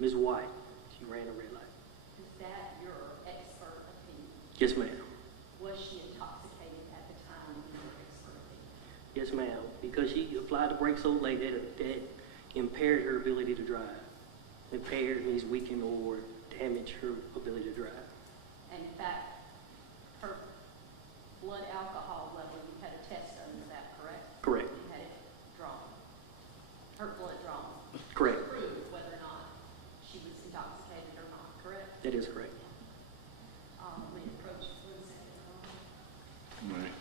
Ms. White, she ran a red light. Is that your expert opinion? Yes, ma'am. Was she intoxicated at the time of your expert opinion? Yes, ma'am. Because she applied the brakes so late that impaired her ability to drive. Impaired means weaken or damage her ability to drive. And in fact, her blood alcohol level, you had a test of, is that correct? Correct. You had it drawn. Her blood drawn. Correct. To prove whether or not she was intoxicated or not, correct? That is correct. We approached Right.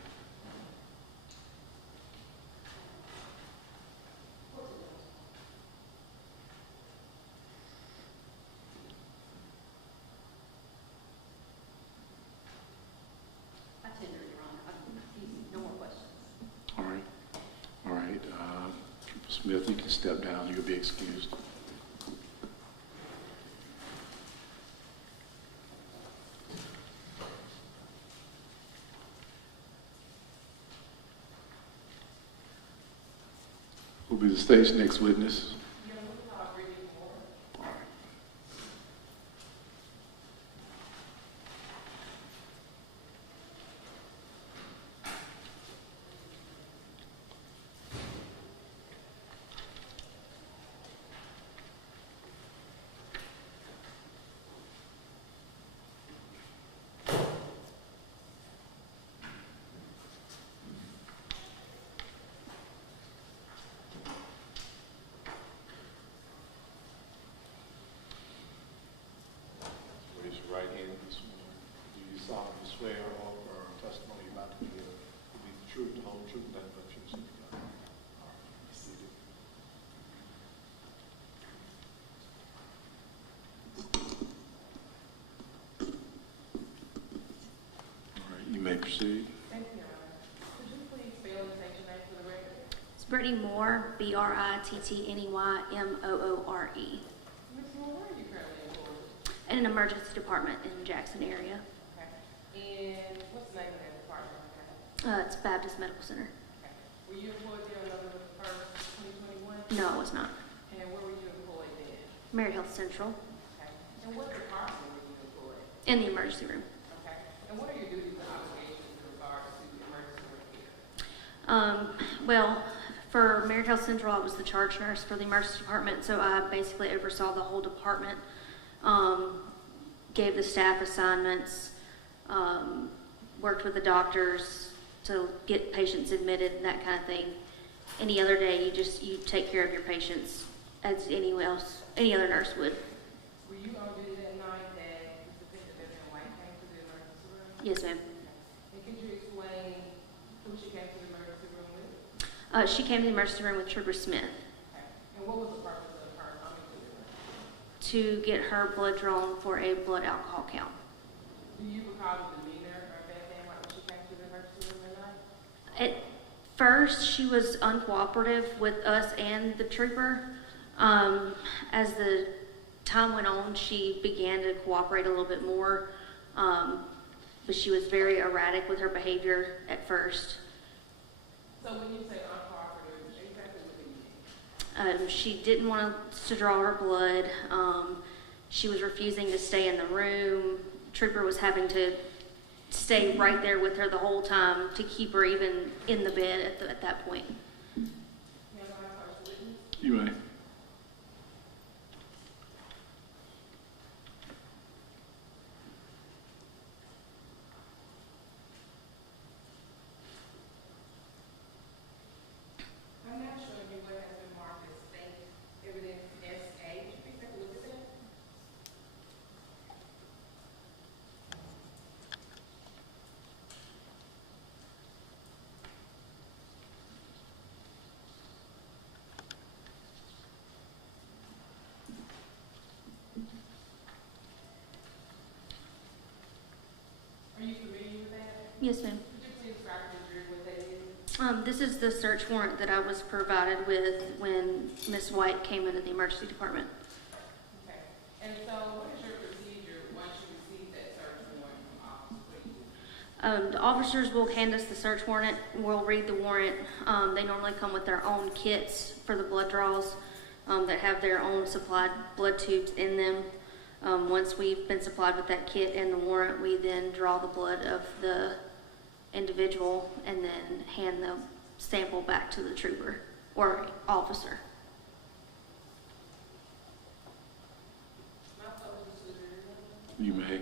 I tender, Your Honor. No more questions. All right. All right. Smith, you can step down. You'll be excused. Who'll be the state's next witness? All right. Raise your right hand this morning. Do you solemnly swear or affirm testimony you're about to give to be the truth, the whole truth, and nothing but the truth? So help you God. All right, be seated. All right, you may proceed. Thank you, Your Honor. Could you please spell and state your name for the record? It's Britney Moore, Brittneymoore. Ms. Moore, where are you currently employed? In an emergency department in Jackson area. Okay. And what's the name of that department? It's Baptist Medical Center. Okay. Were you employed there on November 1st, 2021? No, it was not. And where were you employed then? Married Health Central Okay. And what department were you employed? in the emergency room. Okay. And what are your duties and obligations in regards to emergency room care? Well, for Married Health Central, I was the charge nurse for the emergency department, so I basically oversaw the whole department, gave the staff assignments, worked with the doctors to get patients admitted and that kind of thing. Any other day, you take care of your patients as any other nurse would. Were you on duty that night that the defendant White came to the emergency room? Yes, ma'am. And could you explain who she came to the emergency room with? She came to the emergency room with Trooper Smith Okay. And what was the purpose of her coming to the room? to get her blood drawn for a blood alcohol count. Do you recall the demeanor of Beth when she came to the emergency room that night? At first, she was uncooperative with us and the trooper. As the time went on, she began to cooperate a little bit more, but she was very erratic with her behavior at first. So when you say uncooperative, exactly what do you mean? She didn't want us to draw her blood. She was refusing to stay in the room. Trooper was having to stay right there with her the whole time to keep her even in the bed at that point. You have my first witness? You may. I'm not showing you what has been marked as state evidence SA. Exactly what is it? Are you familiar with that? Yes, ma'am. Could you please describe to the jury what that is? This is the search warrant that I was provided with when Miss White came into the emergency department. Okay. And so what is your procedure once you receive that search warrant from office? What do you do? The officers will hand us the search warrant. We'll read the warrant. They normally come with their own kits for the blood draws. that have their own supplied blood tubes in them. Once we've been supplied with that kit and the warrant, we then draw the blood of the individual and then hand the sample back to the trooper or officer. You may.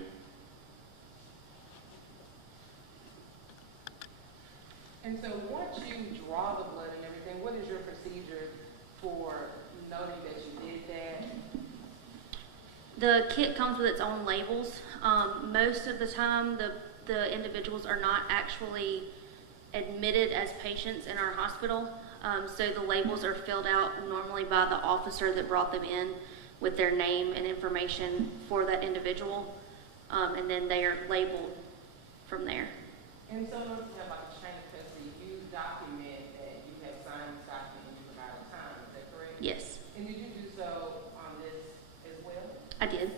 And so once you draw the blood and everything, what is your procedure for noting that you did that? The kit comes with its own labels. Most of the time, the individuals are not actually admitted as patients in our hospital. So the labels are filled out normally by the officer that brought them in with their name and information for that individual. And then they are labeled from there. And so in order to have like a chain of custody, you document that you have signed this document and you provide a time, is that correct? Yes, And did you do so on this as well? I did.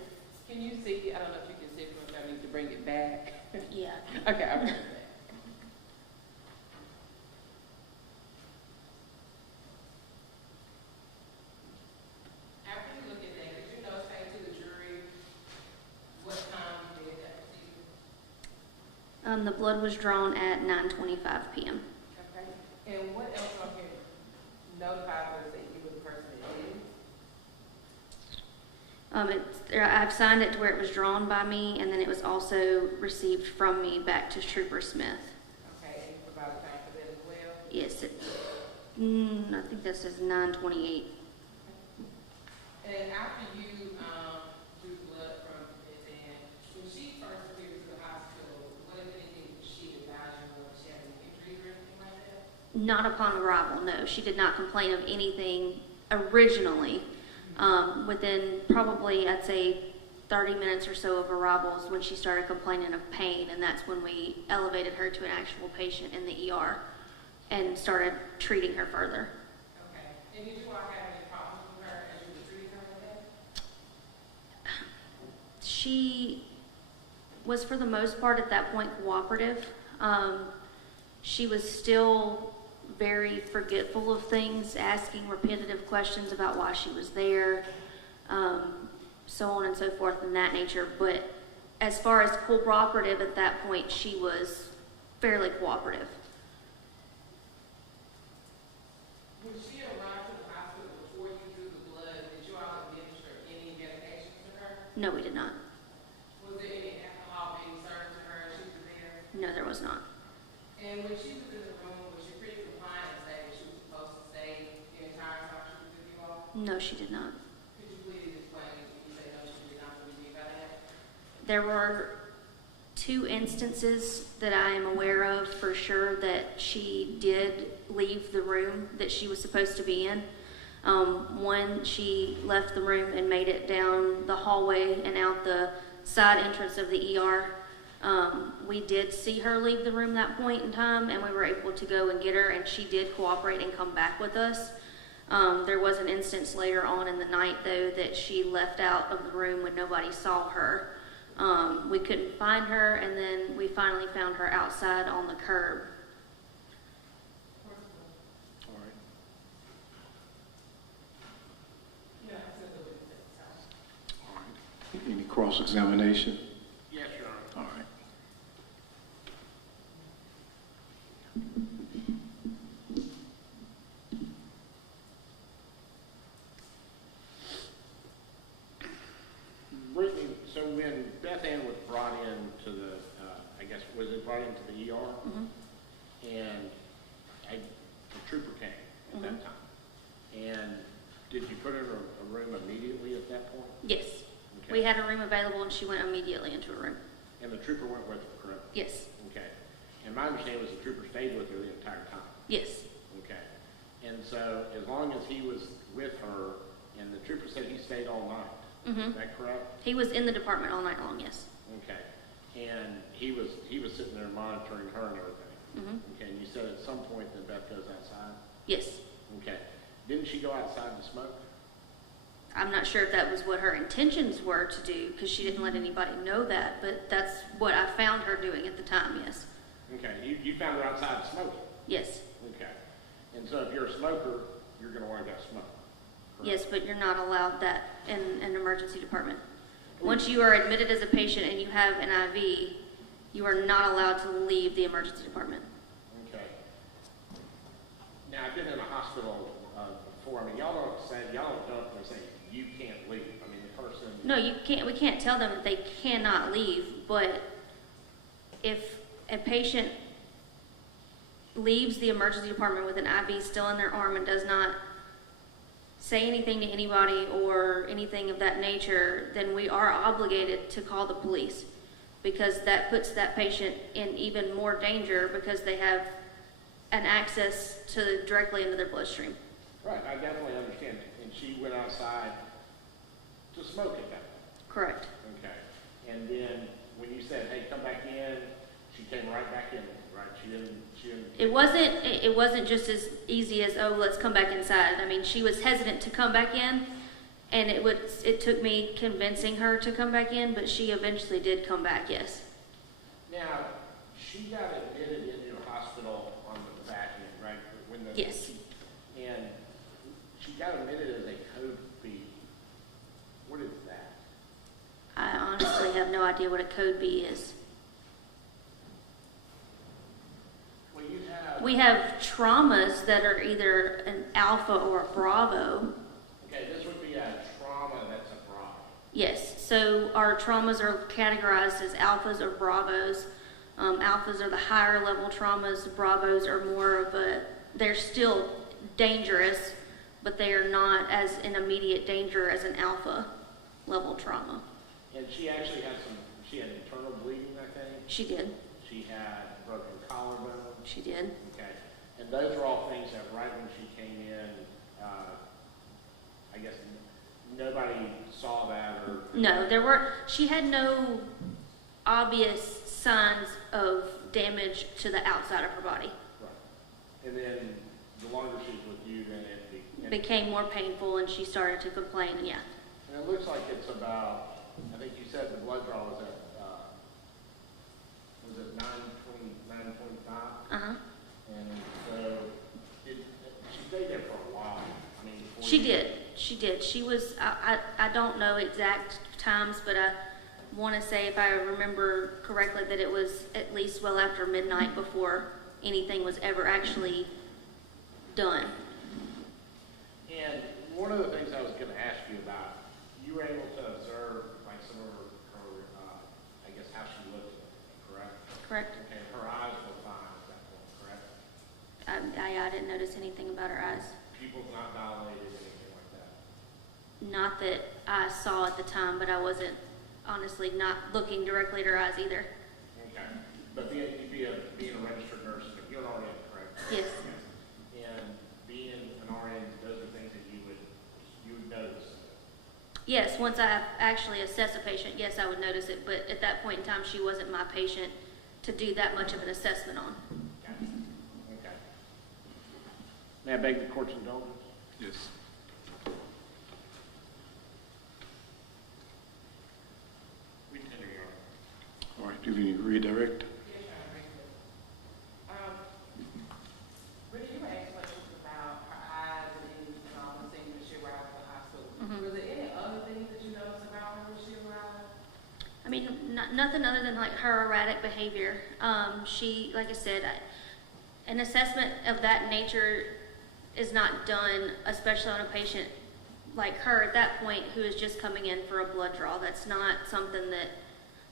Can you see, I don't know if you can see it from if I need to bring it back. Yeah. Okay, I'll bring it back. After you look at that, did you know, say to the jury, what time you did that procedure? The blood was drawn at 9:25 p.m. Okay, and what else on here notifies us that you were the person that did it? I've signed it to where it was drawn by me, and then it was also received from me back to Trooper Smith. Okay, and you provide a time for that as well? Yes, I think that says 9:28. And after you drew blood from Beth Ann, when she first appeared to the hospital, what if anything did she advise you of? She had any injuries or anything like that? Not upon arrival, no. She did not complain of anything originally. Within probably, I'd say, 30 minutes or so of arrivals when she started complaining of pain, and that's when we elevated her to an actual patient in the ER and started treating her further. Okay. And did you all have any problems with her as you were treating her like that? She was, for the most part, at that point, cooperative. She was still very forgetful of things, asking repetitive questions about why she was there, so on and so forth in that nature. But as far as cooperative at that point, she was fairly cooperative. When she arrived to the hospital before you drew the blood, did you all administer any medication to her? No, we did not. Was there any alcohol being served to her as she was there? No, there was not. And when she was in the room, was she pretty compliant and say that she was supposed to stay the entire time she was with you all? No, she did not. Could you please explain when you say no, she did not believe you about that? There were 2 instances that I am aware of for sure that she did leave the room that she was supposed to be in. One, she left the room and made it down the hallway and out the side entrance of the ER. We did see her leave the room that point in time, and we were able to go and get her, and she did cooperate and come back with us. There was an instance later on in the night, though, that she left out of the room when nobody saw her. We couldn't find her, and then we finally found her outside on the curb. All right. Yeah, I said the witness. All right. Any cross-examination? Yes, Your Honor. All right. Brittany, so when Beth Ann was brought into the, I guess, was it brought into the ER? And the trooper came at that time. And did you put her in a room immediately at that point? Yes. Okay. We had a room available, and she went immediately into a room. And the trooper went with her, correct? Yes. Okay. And my understanding was the trooper stayed with her the entire time. Yes. Okay. And so as long as he was with her, and the trooper said he stayed all night, is that correct? He was in the department all night long, yes. Okay. And he was sitting there monitoring her and everything. Okay. And you said at some point that Beth goes outside? Yes. Okay. Didn't she go outside to smoke? I'm not sure if that was what her intentions were to do, because she didn't let anybody know that, but that's what I found her doing at the time, yes. Okay. You found her outside smoking? Yes. Okay. And so if you're a smoker, you're going to learn how to smoke. Yes, but you're not allowed that in an emergency department. Once you are admitted as a patient and you have an IV, you are not allowed to leave the emergency department. Okay. Now, I've been in a hospital before. I mean, y'all don't go up there and say, you can't leave. I mean, the person... No, you can't. We can't tell them that they cannot leave, but if a patient leaves the emergency department with an IV still in their arm and does not say anything to anybody or anything of that nature, then we are obligated to call the police, because that puts that patient in even more danger because they have an access to directly into their bloodstream. Right, I definitely understand it. And she went outside to smoke at that point. Correct. Okay. And then when you said, hey, come back in, she came right back in, right? She didn't... It wasn't just as easy as, oh, let's come back inside. I mean, she was hesitant to come back in, and it took me convincing her to come back in, but she eventually did come back, yes. Now, she got admitted into a hospital on the back end, right? Yes. And she got admitted as a code B. What is that? I honestly have no idea what a code B is. Well, you have... We have traumas that are either an alpha or a bravo. Okay, this would be a trauma that's a Bravo. Yes, so our traumas are categorized as alphas or bravos. Alphas are the higher level traumas. Bravos are more of they're still dangerous, but they are not as in immediate danger as an alpha level trauma. And she actually had she had internal bleeding, I think. She did. She had broken collarbone. She did. Okay. And those are all things that right when she came in, I guess nobody saw that or... No, she had no obvious signs of damage to the outside of her body. Right. And then the longer she was with you, then it became more painful, and she started to complain, and yeah. And it looks like it's about, I think you said the blood draw was at, was it 9.5? Uh-huh. And so she stayed there for a while. I mean, She did. She was, I don't know exact times, but I want to say, if I remember correctly, that it was at least well after midnight before anything was ever actually done. And one of the things I was going to ask you about, you were able to observe like some of her I guess how she looked, correct? Correct. And her eyes were fine at that point, correct? I didn't notice anything about her eyes. Pupils not dilated, anything like that? Not that I saw at the time, but I wasn't honestly not looking directly at her eyes either. Okay. But being a registered nurse, you're an RN, correct? Yes. And being an RN, those are things that you would notice. Yes, once I actually assess a patient, yes, I would notice it, but at that point in time, she wasn't my patient to do that much of an assessment on. Okay. May I beg the court's indulgence? Yes. We tender your honor. All right, do you redirect? Brittany, you were asking questions about her eyes and all the things that she arrived at the hospital. Mhm. Was there any other things that you noticed about her when she arrived? I mean, nothing other than like her erratic behavior. She, like I said, an assessment of that nature is not done, especially on a patient like her at that point who is just coming in for a blood draw. That's not something that,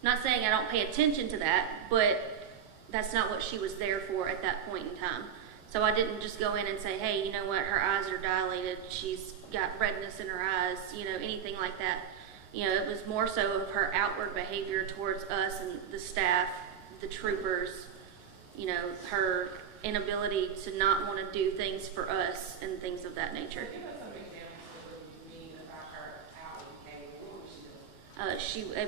not saying I don't pay attention to that, but that's not what she was there for at that point in time. So I didn't just go in and say, hey, you know what, her eyes are dilated, she's got redness in her eyes, anything like that. It was more so of her outward behavior towards us and the staff, the troopers, her inability to not want to do things for us and things of that nature. Give us some examples of what you mean about her outward behavior. What was she doing?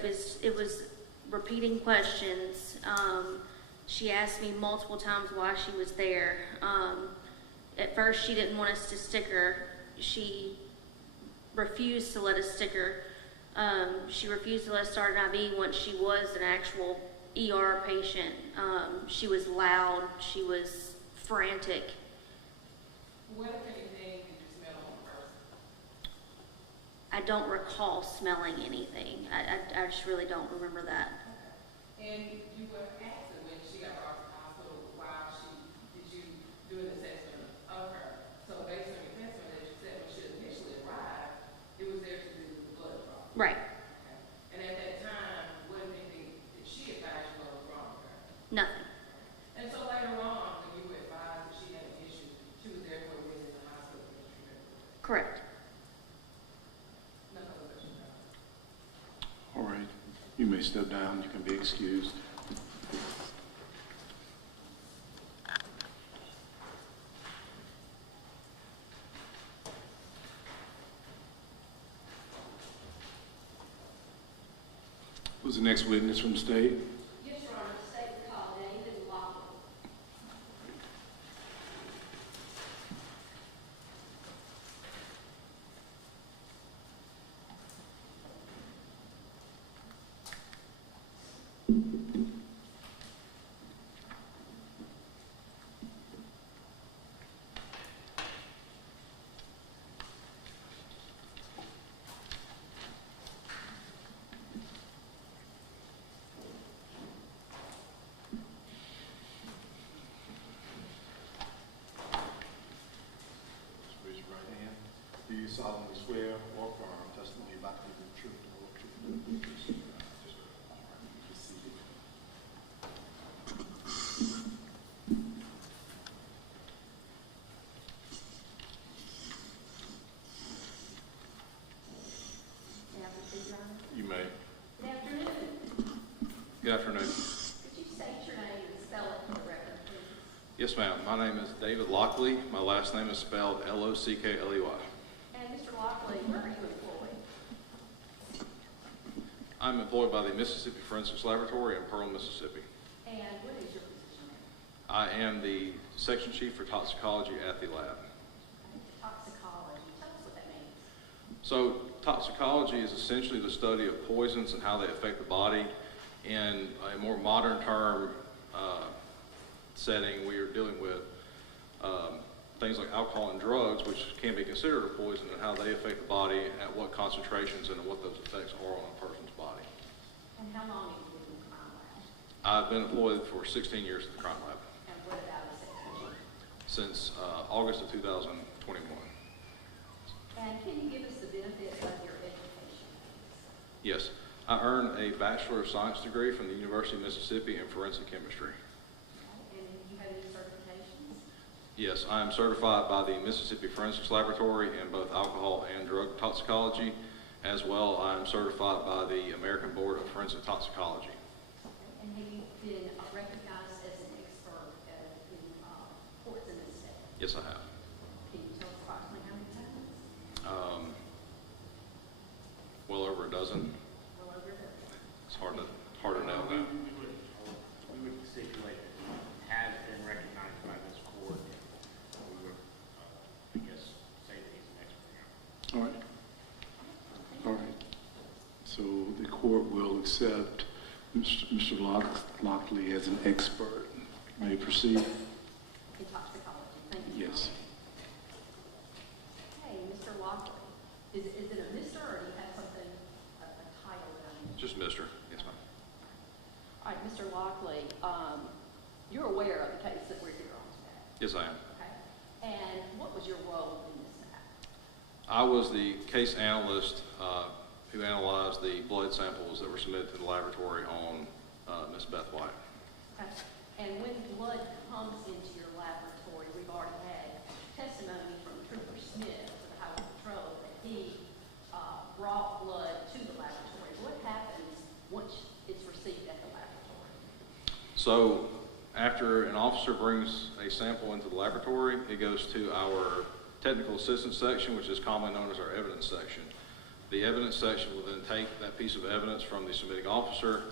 It was repeating questions. She asked me multiple times why she was there. At first, she didn't want us to stick her. She refused to let us stick her. She refused to let us start an IV once she was an actual ER patient. She was loud. She was frantic. What, if anything, did you smell on the person? I don't recall smelling anything. I just really don't remember that. And you were asked her when she got brought to the hospital, why did you do an assessment of her? So based on your testimony that you said when she initially arrived, it was there to do with the blood draw. Right. Okay. And at that time, what did she advise you what was wrong with her? Nothing. And so later on, when you were advised that she had an issue, she was there for a visit in the hospital for treatment. Correct. No other questions? All right, you may step down, you can be excused. Who's the next witness from the state? Yes, Your Honor, the state will call David Lockley. Raise your right hand. Do you solemnly swear or affirm testimony about to give the truth, the whole truth, and nothing but the truth? Be seated. May I proceed, Your Honor? You may. Good afternoon. Good afternoon. Could you state your name and spell it for the record, please? Yes, ma'am. My name is David Lockley. My last name is spelled Lockley. And Mr. Lockley, where are you employed? I'm employed by the Mississippi Forensics Laboratory in Pearl, Mississippi. And what is your position there? I am the section chief for toxicology at the lab. Toxicology. Tell us what that means. So toxicology is essentially the study of poisons and how they affect the body. In a more modern term setting, we are dealing with things like alcohol and drugs, which can be considered a poison, and how they affect the body, at what concentrations, and what those effects are on a person's body. And how long have you been in the crime lab? I've been employed for 16 years at the crime lab, And what about a section? since August of 2021. And can you give us the benefits of your education? Yes, I earned a Bachelor of Science degree from the University of Mississippi in forensic chemistry. Okay. And do you have any certifications? Yes, I am certified by the Mississippi Forensics Laboratory in both alcohol and drug toxicology. As well, I am certified by the American Board of Forensic Toxicology. Okay. And have you been recognized as an expert in courts in this state? Yes, I have. Can you tell us approximately how many times? Well over a dozen. Well over a dozen. It's hard to know We now. would stipulate that it has been recognized by this court. We would, I guess, say that he's an expert. All right. All right. So the court will accept Mr. Lockley as an expert. May you proceed? In toxicology. Thank you. Yes. Hey, Mr. Lockley, is it a Mr. or do you have something, a title down? Just Mr. Yes, ma'am. All right, Mr. Lockley, you're aware of the case that we're here on today, Yes, I am. okay? And what was your role in this matter? I was the case analyst who analyzed the blood samples that were submitted to the laboratory on Miss Beth White. Okay. And when blood comes into your laboratory, we've already had testimony from Trooper Smith for the Highway Patrol that he brought blood to the laboratory. What happens once it's received at the laboratory? So after an officer brings a sample into the laboratory, it goes to our technical assistance section, which is commonly known as our evidence section. The evidence section will then take that piece of evidence from the submitting officer.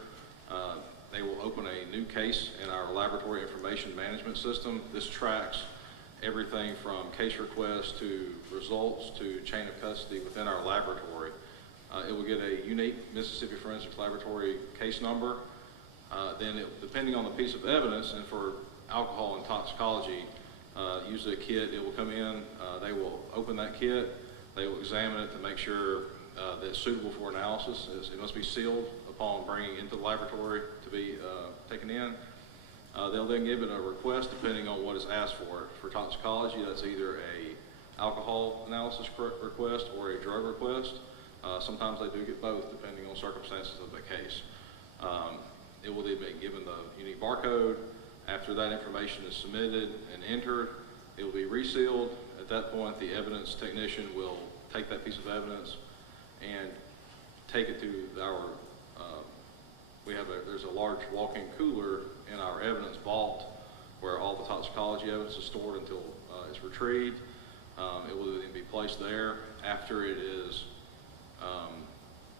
They will open a new case in our laboratory information management system. This tracks everything from case requests to results to chain of custody within our laboratory. It will get a unique Mississippi Forensics Laboratory case number. Depending on the piece of evidence, and for alcohol and toxicology, usually a kit, it will come in, they will open that kit, they will examine it to make sure that's suitable for analysis. It must be sealed upon bringing into the laboratory to be taken in. They'll then give it a request depending on what is asked for. For toxicology, that's either a alcohol analysis request or a drug request. Sometimes they do get both depending on circumstances of the case. It will then be given the unique barcode. After that information is submitted and entered, it will be resealed. At that point, the evidence technician will take that piece of evidence and take it to our, there's a large walk-in cooler in our evidence vault where all the toxicology evidence is stored until it's retrieved. It will then be placed there. After it is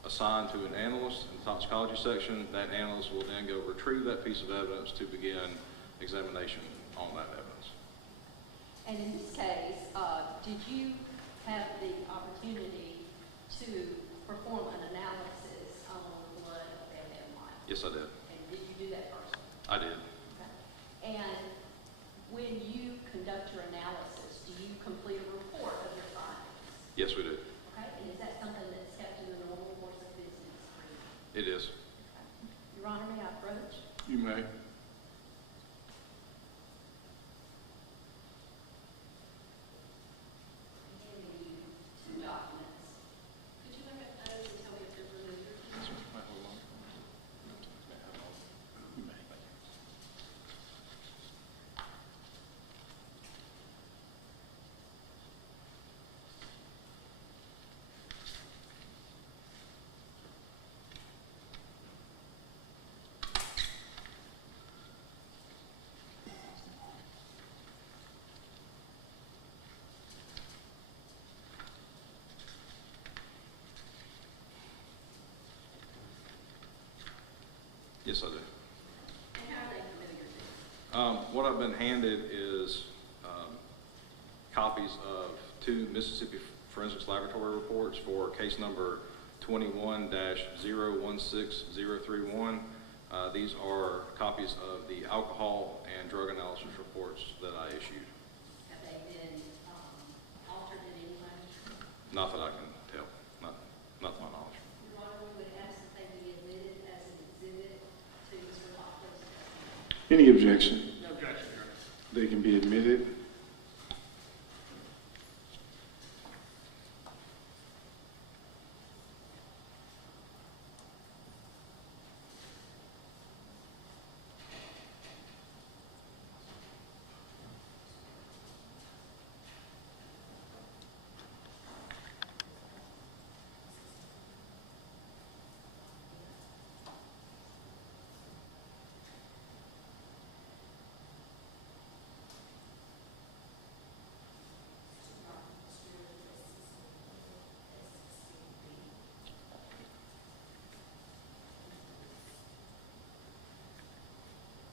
assigned to an analyst in the toxicology section, that analyst will then go retrieve that piece of evidence to begin examination on that evidence. And in this case, did you have the opportunity to perform an analysis on the blood of Beth and Mike? Yes, I did. And did you do that personally? I did. Okay. And when you conduct your analysis, do you complete a report of your findings? Yes, we do. Okay. And is that something that's kept in the normal course of business for you? It is. Okay. Your Honor, may I approach? You may. Two documents. Could you look at those and tell me if they're really your? Yes, I do. And how are they familiar to you? What I've been handed is copies of 2 Mississippi Forensics Laboratory reports for case number 21-016031. These are copies of the alcohol and drug analysis reports that I issued. Have they been altered in any way? Not that I can tell, not to my knowledge. Your Honor, we would ask that they be admitted as an exhibit to Mr. Lockwood's testimony. Any objection? No objection, Your Honor. They can be admitted.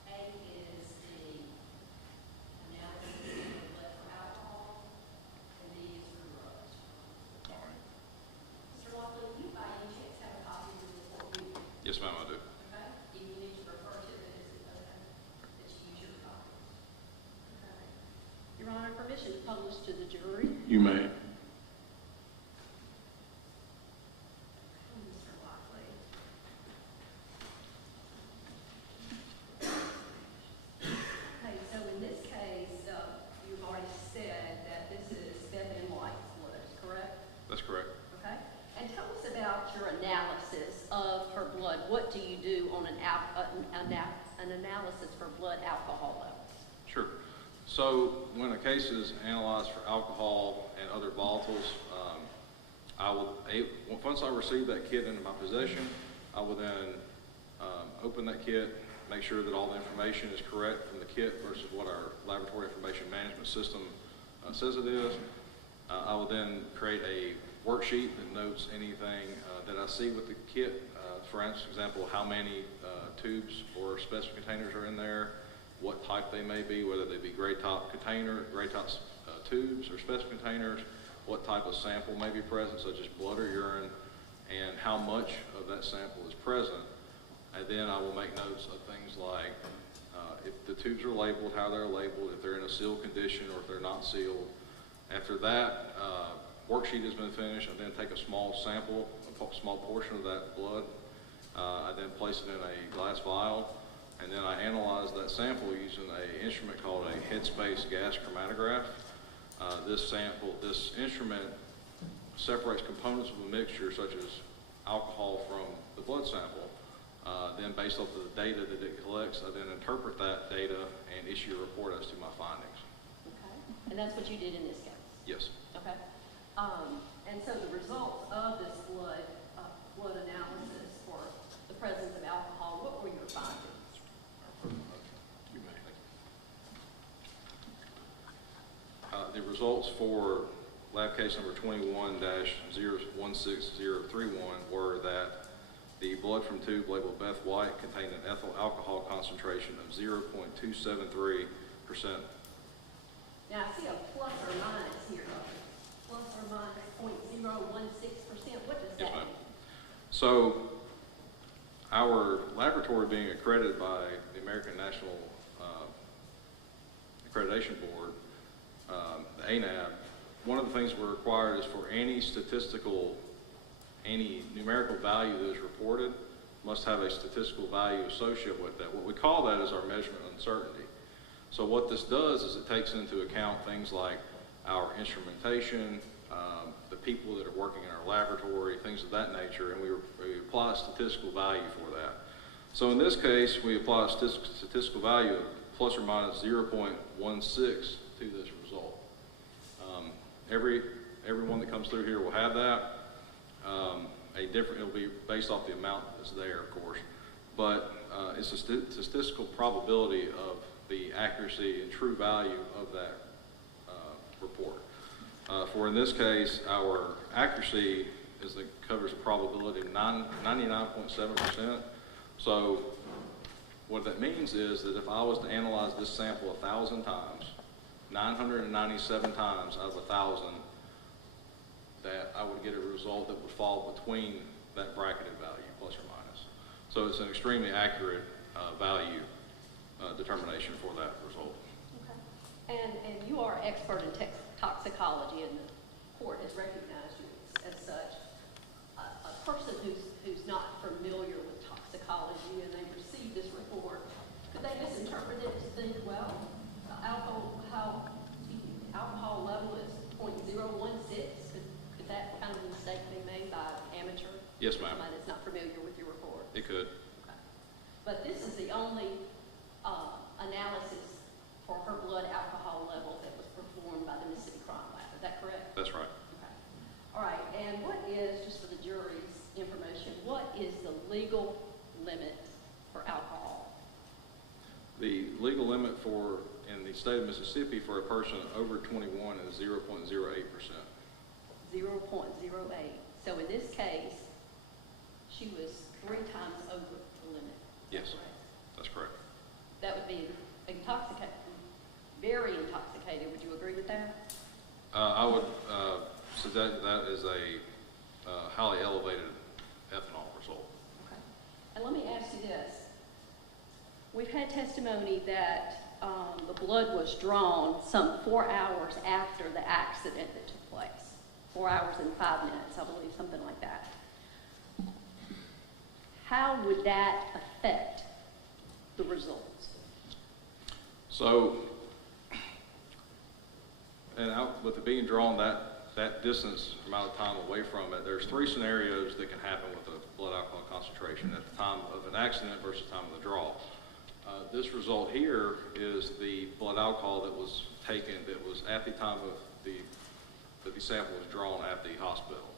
A is the analysis of blood for alcohol, and B is for drugs. All right. Mr. Lockwood, you by any chance have a copy of the report with you? Yes, ma'am, I do. Okay? Do you need to refer to it? Is it okay that you use your copy? Okay. Your Honor, permission to publish to the jury? You may. Mr. Lockley. Okay, so in this case, you've already said that this is Beth and White's blood, correct? That's correct. Okay. And tell us about your analysis of her blood. What do you do on an analysis for blood alcohol levels? Sure. So when a case is analyzed for alcohol and other volatiles, once I receive that kit into my possession, I will then open that kit, make sure that all the information is correct from the kit versus what our laboratory information management system says it is. I will then create a worksheet that notes anything that I see with the kit. For example, how many tubes or specimen containers are in there, what type they may be, whether they be gray top tubes or specimen containers, what type of sample may be present, such as blood or urine, and how much of that sample is present. And then I will make notes of things like if the tubes are labeled, how they're labeled, if they're in a sealed condition or if they're not sealed. After that, worksheet has been finished, I then take a small sample, a small portion of that blood. I then place it in a glass vial, and then I analyze that sample using an instrument called a headspace gas chromatograph. This instrument separates components of a mixture such as alcohol from the blood sample. Then based off of the data that it collects, I then interpret that data and issue a report as to my findings. Okay, and that's what you did in this case? Yes. Okay. And so the results of this blood analysis for the presence of alcohol, what were your findings? You may. The results for lab case number 21-016031 were that the blood from tube labeled Beth White contained an ethyl alcohol concentration of 0.273%. Now, I see a plus or minus here. Plus or minus 0.016%. What does Yes, that ma'am. mean? So, our laboratory being accredited by the American National Accreditation Board, the ANAB, one of the things we're required is for any numerical value that is reported must have a statistical value associated with that. What we call that is our measurement uncertainty. So what this does is it takes into account things like our instrumentation, the people that are working in our laboratory, things of that nature, and we apply a statistical value for that. So in this case, we apply a statistical value of plus or minus 0.16 to this result. Everyone that comes through here will have that. It'll be based off the amount that's there, of course, but it's a statistical probability of the accuracy and true value of that report. For in this case, our accuracy covers a probability of 99.7%. So what that means is that if I was to analyze this sample 1,000 times, 997 times out of 1,000, that I would get a result that would fall between that bracketed value, plus or minus. So it's an extremely accurate value determination for that result. Okay. And you are expert in toxicology, and the court has recognized you as such. A person who's not familiar with toxicology and they receive this report, could they misinterpret it to think, well, the alcohol level is 0.016? Could that kind of mistake be made by an amateur? Yes, ma'am. Somebody that's not familiar with your report? It could. Okay. But this is the only analysis for her blood alcohol level that was performed by the Mississippi Crime Lab. Is that correct? That's right. Okay. All right. And what is, just for the jury's information, what is the legal limit for alcohol? The legal limit in the state of Mississippi for a person over 21 is 0.08%. 0.08. So in this case, she was 3 times over the limit. Yes, that's correct. That would be intoxicated, very intoxicated. Would you agree with that? I would suggest that is a highly elevated ethanol result. Okay. And let me ask you this. We've had testimony that the blood was drawn some 4 hours after the accident that took place. 4 hours and 5 minutes, I believe, something like that. How would that affect the results? So, with it being drawn that distance amount of time away from it, there's 3 scenarios that can happen with the blood alcohol concentration at the time of an accident versus the time of the draw. This result here is the blood alcohol that was taken that was at the time of that the sample was drawn at the hospital.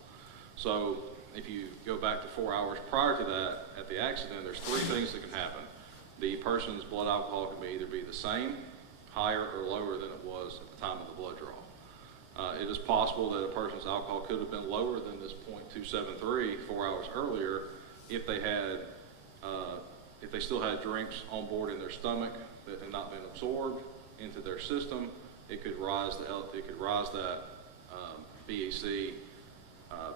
So if you go back to 4 hours prior to that at the accident, there's 3 things that can happen. The person's blood alcohol can either be the same, higher, or lower than it was at the time of the blood draw. It is possible that a person's alcohol could have been lower than this 0.273 4 hours earlier if they had if they still had drinks on board in their stomach that had not been absorbed into their system. It could rise that BAC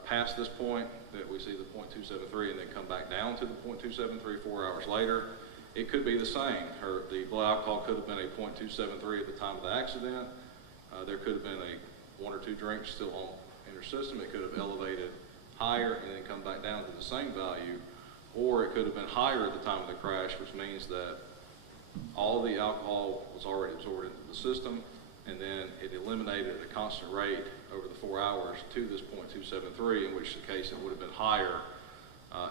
past this point that we see the 0.273 and then come back down to the 0.273 4 hours later. It could be the same. The blood alcohol could have been a 0.273 at the time of the accident. There could have been 1 or 2 drinks still in your system. It could have elevated higher and then come back down to the same value, or it could have been higher at the time of the crash, which means that all the alcohol was already absorbed into the system, and then it eliminated at a constant rate over the 4 hours to this 0.273, in which case it would have been higher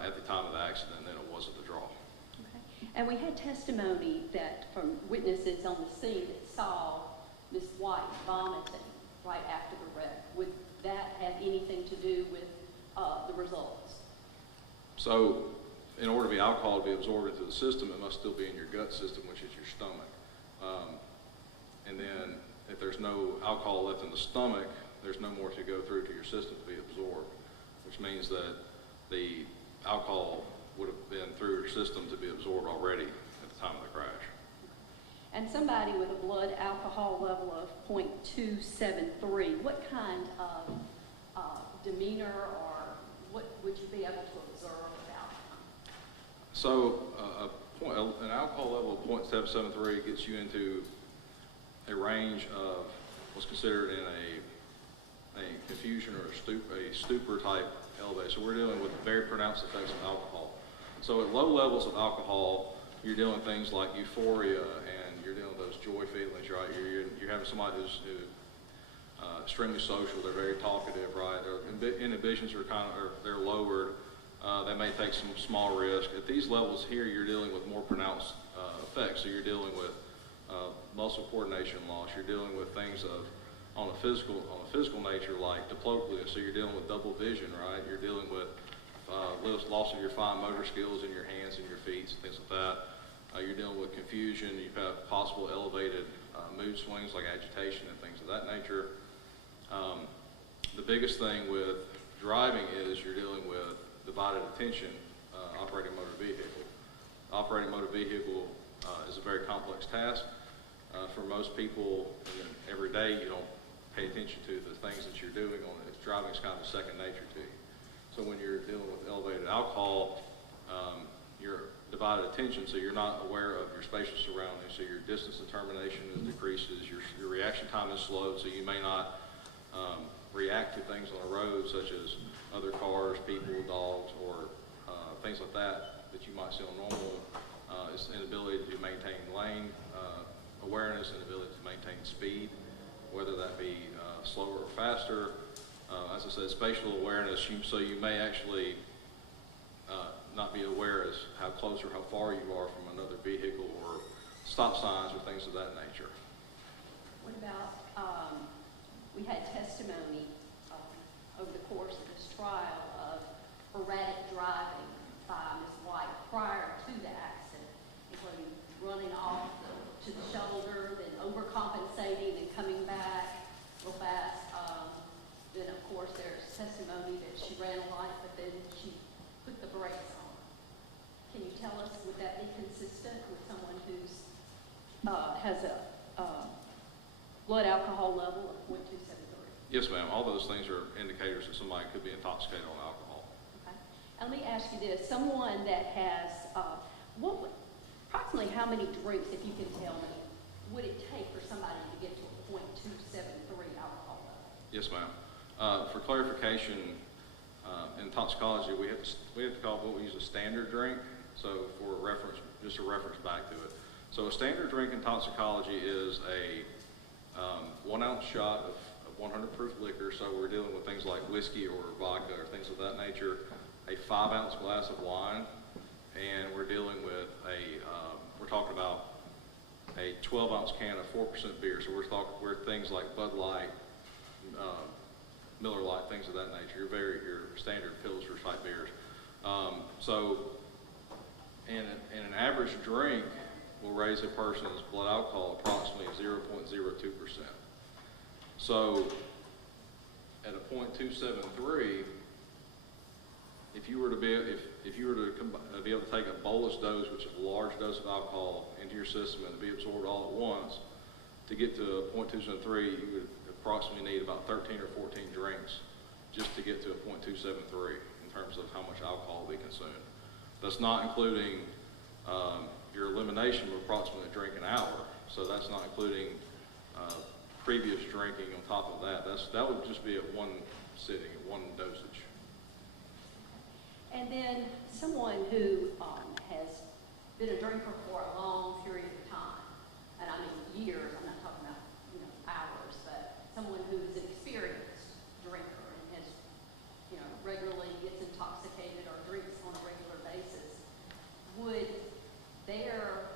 at the time of the accident than it was at the draw. Okay. And we had testimony that from witnesses on the scene that saw Ms. White vomiting right after the wreck. Would that have anything to do with the results? So, in order for the alcohol to be absorbed into the system, it must still be in your gut system, which is your stomach. And then, if there's no alcohol left in the stomach, there's no more to go through to your system to be absorbed, which means that the alcohol would have been through your system to be absorbed already at the time of the crash. And somebody with a blood alcohol level of 0.273, what kind of demeanor or what would you be able to observe about them? So, an alcohol level of 0.773 gets you into a range of what's considered in a confusion or a stupor type elevation. So we're dealing with very pronounced effects of alcohol. So at low levels of alcohol, you're dealing with things like euphoria, and you're dealing with those joy feelings, right? You're having somebody who's extremely social. They're very talkative, right? Their inhibitions are they're lowered. They may take some small risk. At these levels here, you're dealing with more pronounced effects. So you're dealing with muscle coordination loss. You're dealing with things on a physical nature like diplopia. So you're dealing with double vision, right? You're dealing with loss of your fine motor skills in your hands and your feet, and things like that. You're dealing with confusion. You have possible elevated mood swings like agitation and things of that nature. The biggest thing with driving is you're dealing with divided attention operating a motor vehicle. Operating a motor vehicle is a very complex task. For most people, every day you don't pay attention to the things that you're doing on it. Driving is kind of second nature to you. So when you're dealing with elevated alcohol, you're divided attention, so you're not aware of your spatial surroundings, so your distance determination decreases, your reaction time is slowed, so you may not react to things on the road, such as other cars, people, dogs, or things like that you might see on normal. It's an inability to maintain lane awareness, and ability to maintain speed, whether that be slower or faster. As I said, spatial awareness, so you may actually not be aware as how close or how far you are from another vehicle or stop signs or things of that nature. What about, we had testimony over the course of this trial of erratic driving by Ms. White prior to the accident, including running off to the shoulder, then overcompensating and coming back real fast. Then, of course, there's testimony that she ran a light, but then she put the brakes on. Can you tell us, would that be consistent with someone who's has a blood alcohol level of 0.273? Yes, ma'am. All those things are indicators that somebody could be intoxicated on alcohol. Okay. And let me ask you this: someone that has approximately how many drinks, if you can tell me, would it take for somebody to get to a 0.273 alcohol level? Yes, ma'am. For clarification, in toxicology, we have to call what we use a standard drink. So for reference, just a reference back to it. So a standard drink in toxicology is a 1 ounce shot of 100 proof liquor. So we're dealing with things like whiskey or vodka or things of that nature. A 5 ounce glass of wine, and we're dealing with we're talking about a 12 ounce can of 4% beer. So we're things like Bud Light, Miller Lite, things of that nature, your standard Pilsner type beers. And an average drink will raise a person's blood alcohol approximately 0.02%. So at a 0.273, if you were to be able to take a bolus dose, which is a large dose of alcohol, into your system and to be absorbed all at once, to get to a 0.273, you would approximately need about 13 or 14 drinks just to get to a 0.273 in terms of how much alcohol will be consumed. That's not including your elimination of approximately a drink an hour. So that's not including previous drinking on top of that. That would just be at one sitting at one dosage. And then someone who has been a drinker for a long period of time, and I mean years, I'm not talking about, hours, but someone who is an experienced drinker and has, regularly gets intoxicated or drinks on a regular basis, would their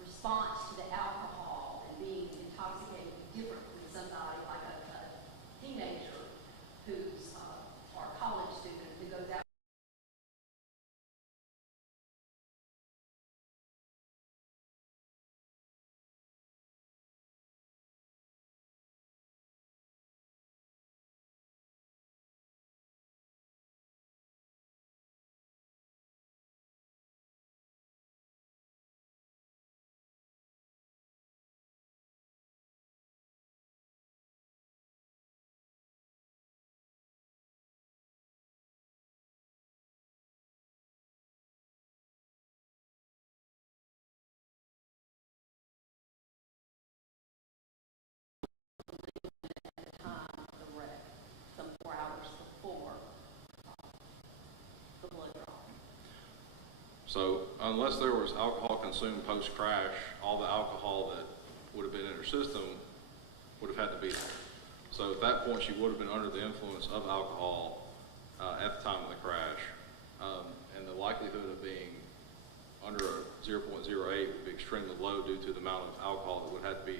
response to the alcohol and being intoxicated be different from somebody like a teenager who's or a college student who goes out? Time of the wreck, some 4 hours before the blood draw. So unless there was alcohol consumed post-crash, all the alcohol that would have been in her system would have had to be there. So at that point, she would have been under the influence of alcohol at the time of the crash. And the likelihood of being under a 0.08 would be extremely low due to the amount of alcohol that would have to be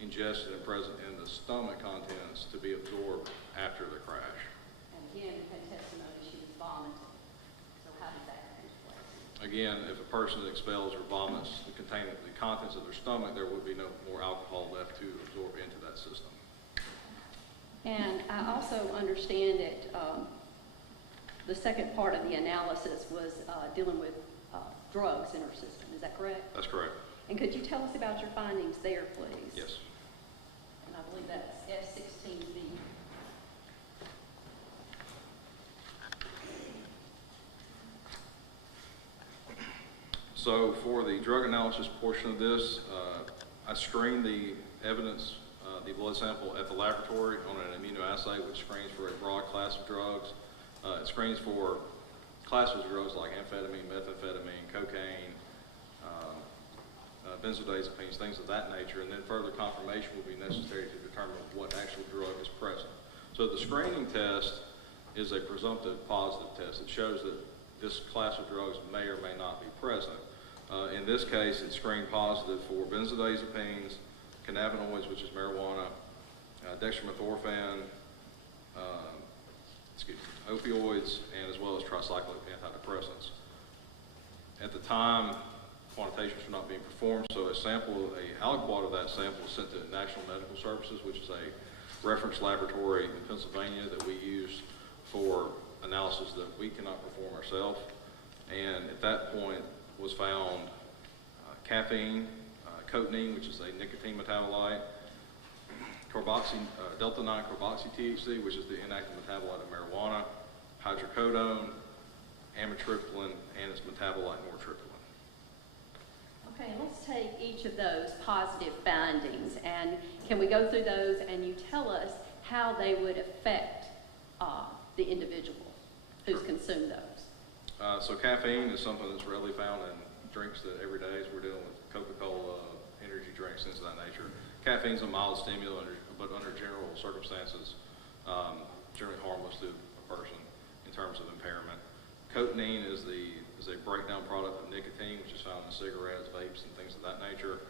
ingested and present in the stomach contents to be absorbed after the crash. And again, in testimony, she was vomiting. So how did that come into place? Again, if a person expels or vomits containing the contents of their stomach, there would be no more alcohol left to absorb into that system. And I also understand that the second part of the analysis was dealing with drugs in her system. Is that correct? That's correct. And could you tell us about your findings there, please? Yes. And I believe that's S16B. So for the drug analysis portion of this, I screened the evidence, the blood sample at the laboratory on an immunoassay, which screens for a broad class of drugs. It screens for classes of drugs like amphetamine, methamphetamine, cocaine, benzodiazepines, things of that nature, and then further confirmation will be necessary to determine what actual drug is present. So the screening test is a presumptive positive test. It shows that this class of drugs may or may not be present. In this case, it screened positive for benzodiazepines, cannabinoids, which is marijuana, dextromethorphan, opioids, and as well as tricyclic antidepressants. At the time, quantitations were not being performed, so a aliquot of that sample was sent to National Medical Services, which is a reference laboratory in Pennsylvania that we use for analysis that we cannot perform ourselves. And at that point was found caffeine, cotinine, which is a nicotine metabolite, delta-9 carboxy-THC, which is the inactive metabolite of marijuana, hydrocodone, amitriptyline, and its metabolite nortriptyline. Okay, let's take each of those positive findings, and can we go through those and you tell us how they would affect the individual who's consumed those? So caffeine is something that's readily found in drinks that every day, as we're dealing with Coca-Cola, energy drinks, things of that nature. Caffeine's a mild stimulant, but under general circumstances, generally harmless to a person in terms of impairment. Cotinine is a breakdown product of nicotine, which is found in cigarettes, vapes, and things of that nature.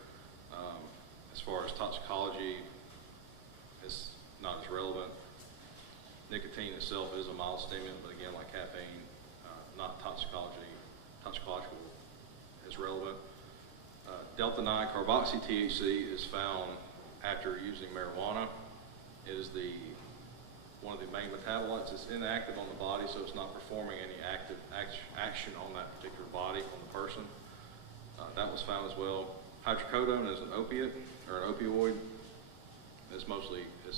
As far as toxicology, it's not as relevant. Nicotine itself is a mild stimulant, but again, like caffeine, not toxicological is relevant. Delta-9 carboxy-THC is found after using marijuana. It is one of the main metabolites. It's inactive on the body, so it's not performing any active action on that particular body, on the person. That was found as well. Hydrocodone is an opiate, or an opioid. It's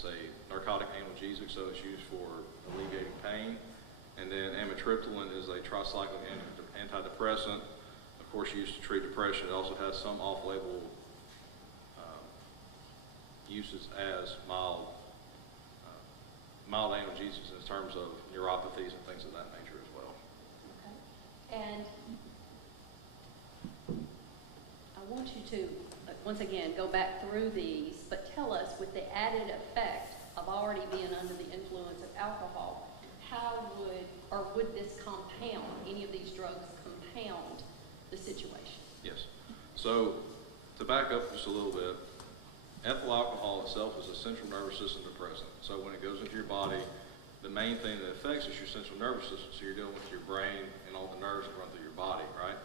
a narcotic analgesic, so it's used for alleviating pain. And then amitriptyline is a tricyclic antidepressant, of course used to treat depression. It also has some off-label uses as mild mild analgesics in terms of neuropathies and things of that nature as well. Okay. And I want you to, once again, go back through these, but tell us, with the added effect of already being under the influence of alcohol, how would this compound, any of these drugs compound the situation? Yes. So to back up just a little bit, ethyl alcohol itself is a central nervous system depressant. So when it goes into your body, the main thing that affects is your central nervous system. So you're dealing with your brain and all the nerves that run through your body, right?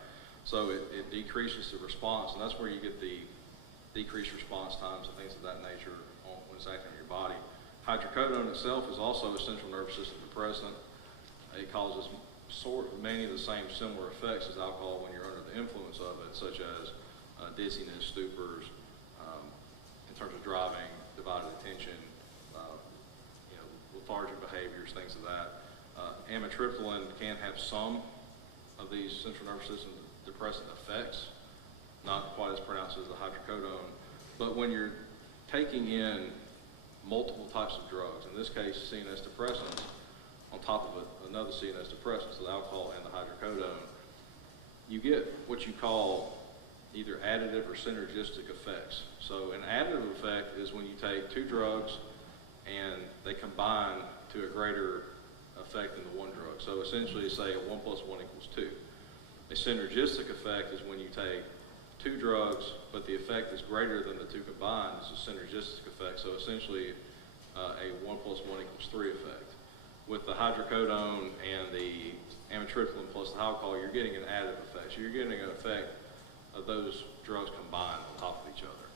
So it decreases the response, and that's where you get the decreased response times and things of that nature when it's acting on your body. Hydrocodone itself is also a central nervous system depressant. It causes many of the same similar effects as alcohol when you're under the influence of it, such as dizziness, stupors, in terms of driving, divided attention, lethargic behaviors, things of that. Amitriptyline can have some of these central nervous system depressant effects, not quite as pronounced as the hydrocodone, but when you're taking in multiple types of drugs, in this case CNS depressants, on top of another CNS depressant, so the alcohol and the hydrocodone, you get what you call either additive or synergistic effects. So an additive effect is when you take two drugs and they combine to a greater effect than the one drug. So essentially, say 1 + 1 = 2. A synergistic effect is when you take two drugs, but the effect is greater than the two combined. It's a synergistic effect. So essentially, a 1 + 1 = 3 effect. With the hydrocodone and the amitriptyline plus the alcohol, you're getting an additive effect. So you're getting an effect of those drugs combined on top of each other.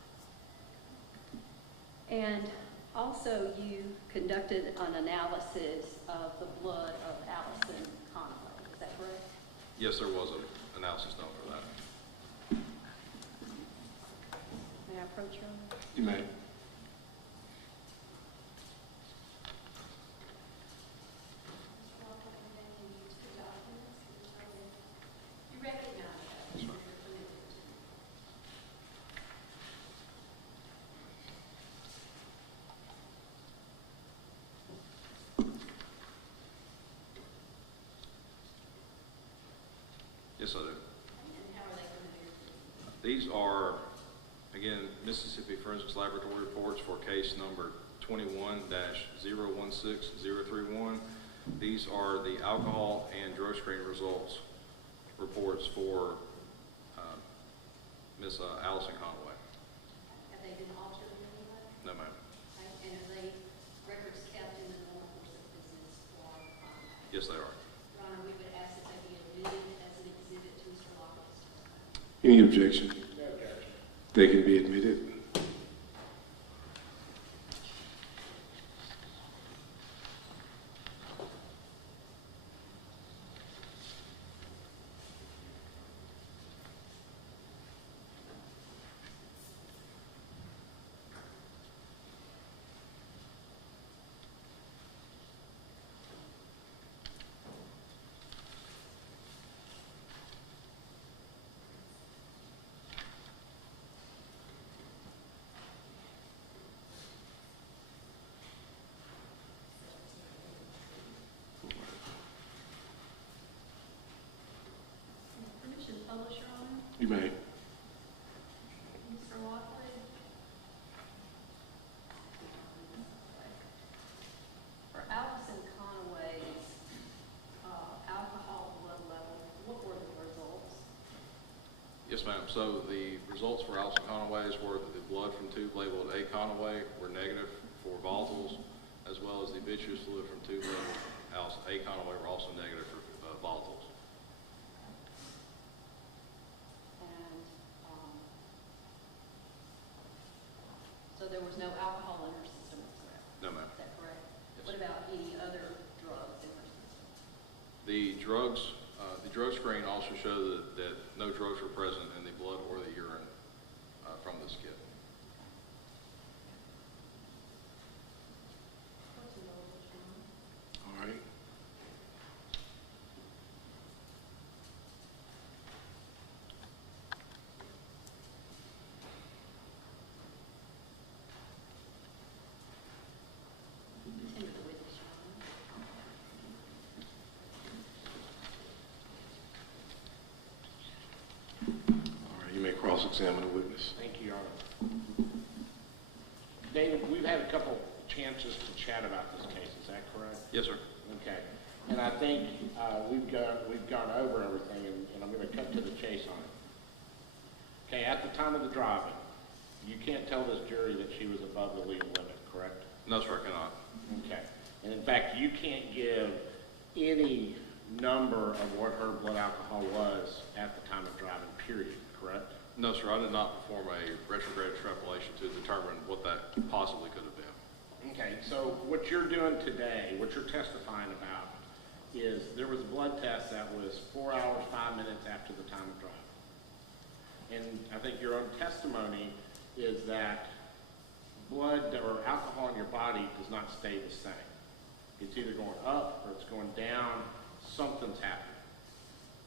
And also, you conducted an analysis of the blood of Allison Conway. Is that correct? Yes, there was an analysis done for that. May I approach you on that? You may. You recognize that? That's right. Yes, I do. And how are they familiar? These are, again, Mississippi Forensics Laboratory reports for case number 21-016031. These are the alcohol and drug screen results reports for Miss Allison Conway. Have they been altered in any way? No, ma'am. Okay. And are they records kept in the normal course of business for Yes, they are. Your Honor, we would ask that they be admitted as an exhibit to Mr. Lockwood's testimony. Any objection? They can be admitted. Permission to publish, Your Honor? You may. Mr. Lockwood? For Allison Conway's alcohol blood level, what were the results? Yes, ma'am. So the results for Allison Conway's were that the blood from tube labeled A Conway were negative for volatiles, as well as the vitreous fluid from tube labeled A Conway were also negative for volatiles. And so there was no alcohol in her system whatsoever? No, ma'am. Is that correct? Yes. What about any other drugs in her system? The drug screen also showed that no drugs were present in the blood or the urine from this kit. What's the role of the Your Honor? All right. Attend to the witness, Your All right, you may cross-examine the witness. Thank you, Your Honor. David, we've had a couple chances to chat about this case, is that correct? Yes, sir. Okay. And I think we've gone over everything, and I'm going to cut to the chase on it. Okay, at the time of the driving, you can't tell this jury that she was above the legal limit, correct? No, sir, I cannot. Okay. And in fact, you can't give any number of what her blood alcohol was at the time of driving, period, correct? No, sir, I did not perform a retrograde extrapolation to determine what that possibly could have been. Okay, so what you're doing today, what you're testifying about, is there was a blood test that was 4 hours, 5 minutes after the time of driving. And I think your own testimony is that blood or alcohol in your body does not stay the same. It's either going up or it's going down. Something's happening.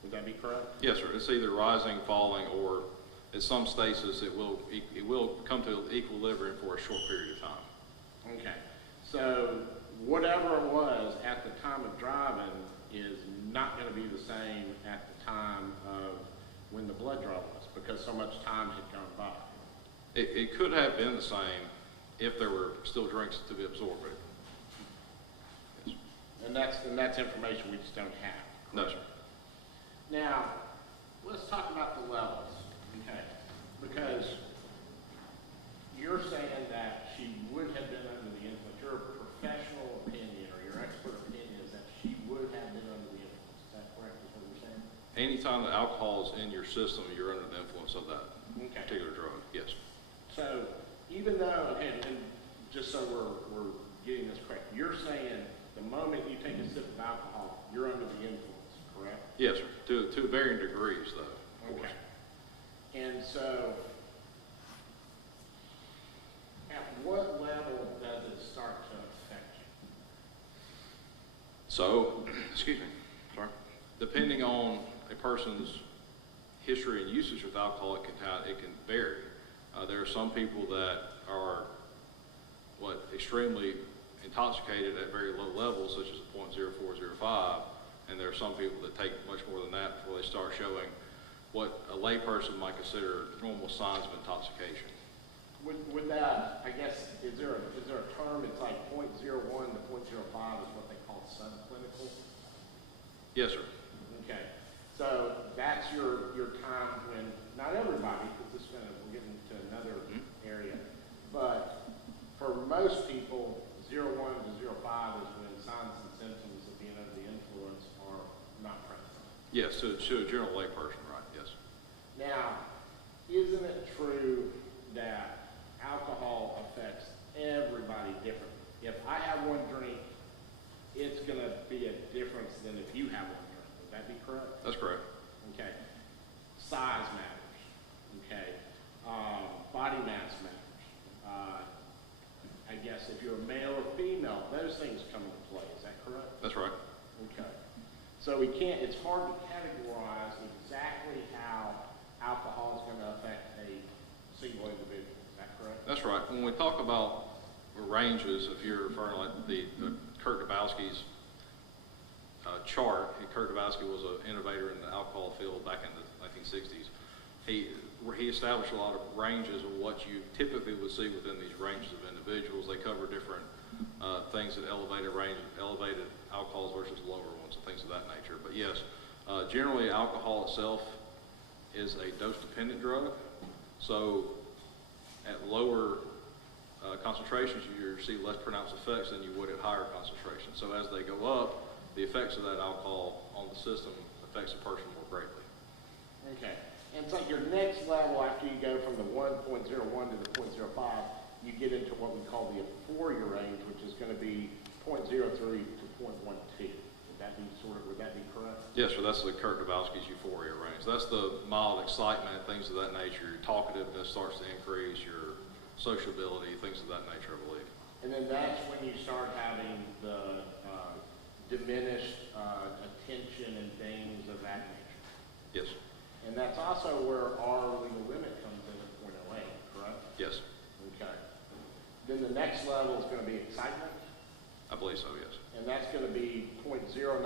Would that be correct? Yes, sir, it's either rising, falling, or at some stasis it will come to equilibrium for a short period of time. Okay. So whatever it was at the time of driving is not going to be the same at the time of when the blood draw was, because so much time had gone by. It could have been the same if there were still drinks to be absorbed. Yes. And that's information we just don't have. No, sir. Now, let's talk about the levels, okay? Because you're saying that she would have been under the influence. Your professional opinion or your expert opinion is that she would have been under the influence. Is that correct? Is what you're saying? Anytime that alcohol is in your system, you're under the influence of that particular drug, yes. So even though, okay, and just so we're getting this correct, you're saying the moment you take a sip of alcohol, you're under the influence, correct? Yes, sir, to varying degrees, though. Okay. And so, at what level does it start to affect you? So, excuse me, sorry. Depending on a person's history and usage with alcohol, it can vary. There are some people that are extremely intoxicated at very low levels, such as a 0.0405, and there are some people that take much more than that before they start showing what a layperson might consider normal signs of intoxication. Would that, I guess, is there a term? It's like 0.01 to 0.05 is what they call subclinical. Yes, sir. Okay, so that's your time when not everybody, because this we're getting to another area, but for most people, 0.1 to 0.05 is when signs and symptoms of being under the influence are not present. Yes, to a general layperson, right? Yes. Now, isn't it true that alcohol affects everybody differently? If I have one drink, it's going to be a difference than if you have one drink. Would that be correct? That's correct. Okay. Size matters. Okay. Body mass matters. I guess if you're a male or female, those things come into play. Is that correct? That's right. Okay. So it's hard to categorize exactly how alcohol is going to affect a single individual. Is that correct? That's right. When we talk about ranges, if you're referring like the Kurt Dabowski's chart, Kurt Dabowski was an innovator in the alcohol field back in the 1960s. He established a lot of ranges of what you typically would see within these ranges of individuals. They cover different things that elevated alcohols versus lower ones and things of that nature. But yes, generally alcohol itself is a dose-dependent drug. So at lower concentrations, you see less pronounced effects than you would at higher concentrations. So as they go up, the effects of that alcohol on the system affects a person more greatly. Okay. And it's like your next level after you go from the 1.01 to the 0.05, you get into what we call the euphoria range, which is going to be 0.03 to 0.12. Would that be correct? Yes, sir. That's the Kurt Dabowski's euphoria range. That's the mild excitement, things of that nature. Your talkativeness starts to increase, your sociability, things of that nature, I believe. And then that's when you start having the diminished attention and things of that nature. Yes. And that's also where our legal limit comes in at 0.08, correct? Yes. Okay. Then the next level is going to be excitement. I believe so, yes. And that's going to be 0.09 to 0.025.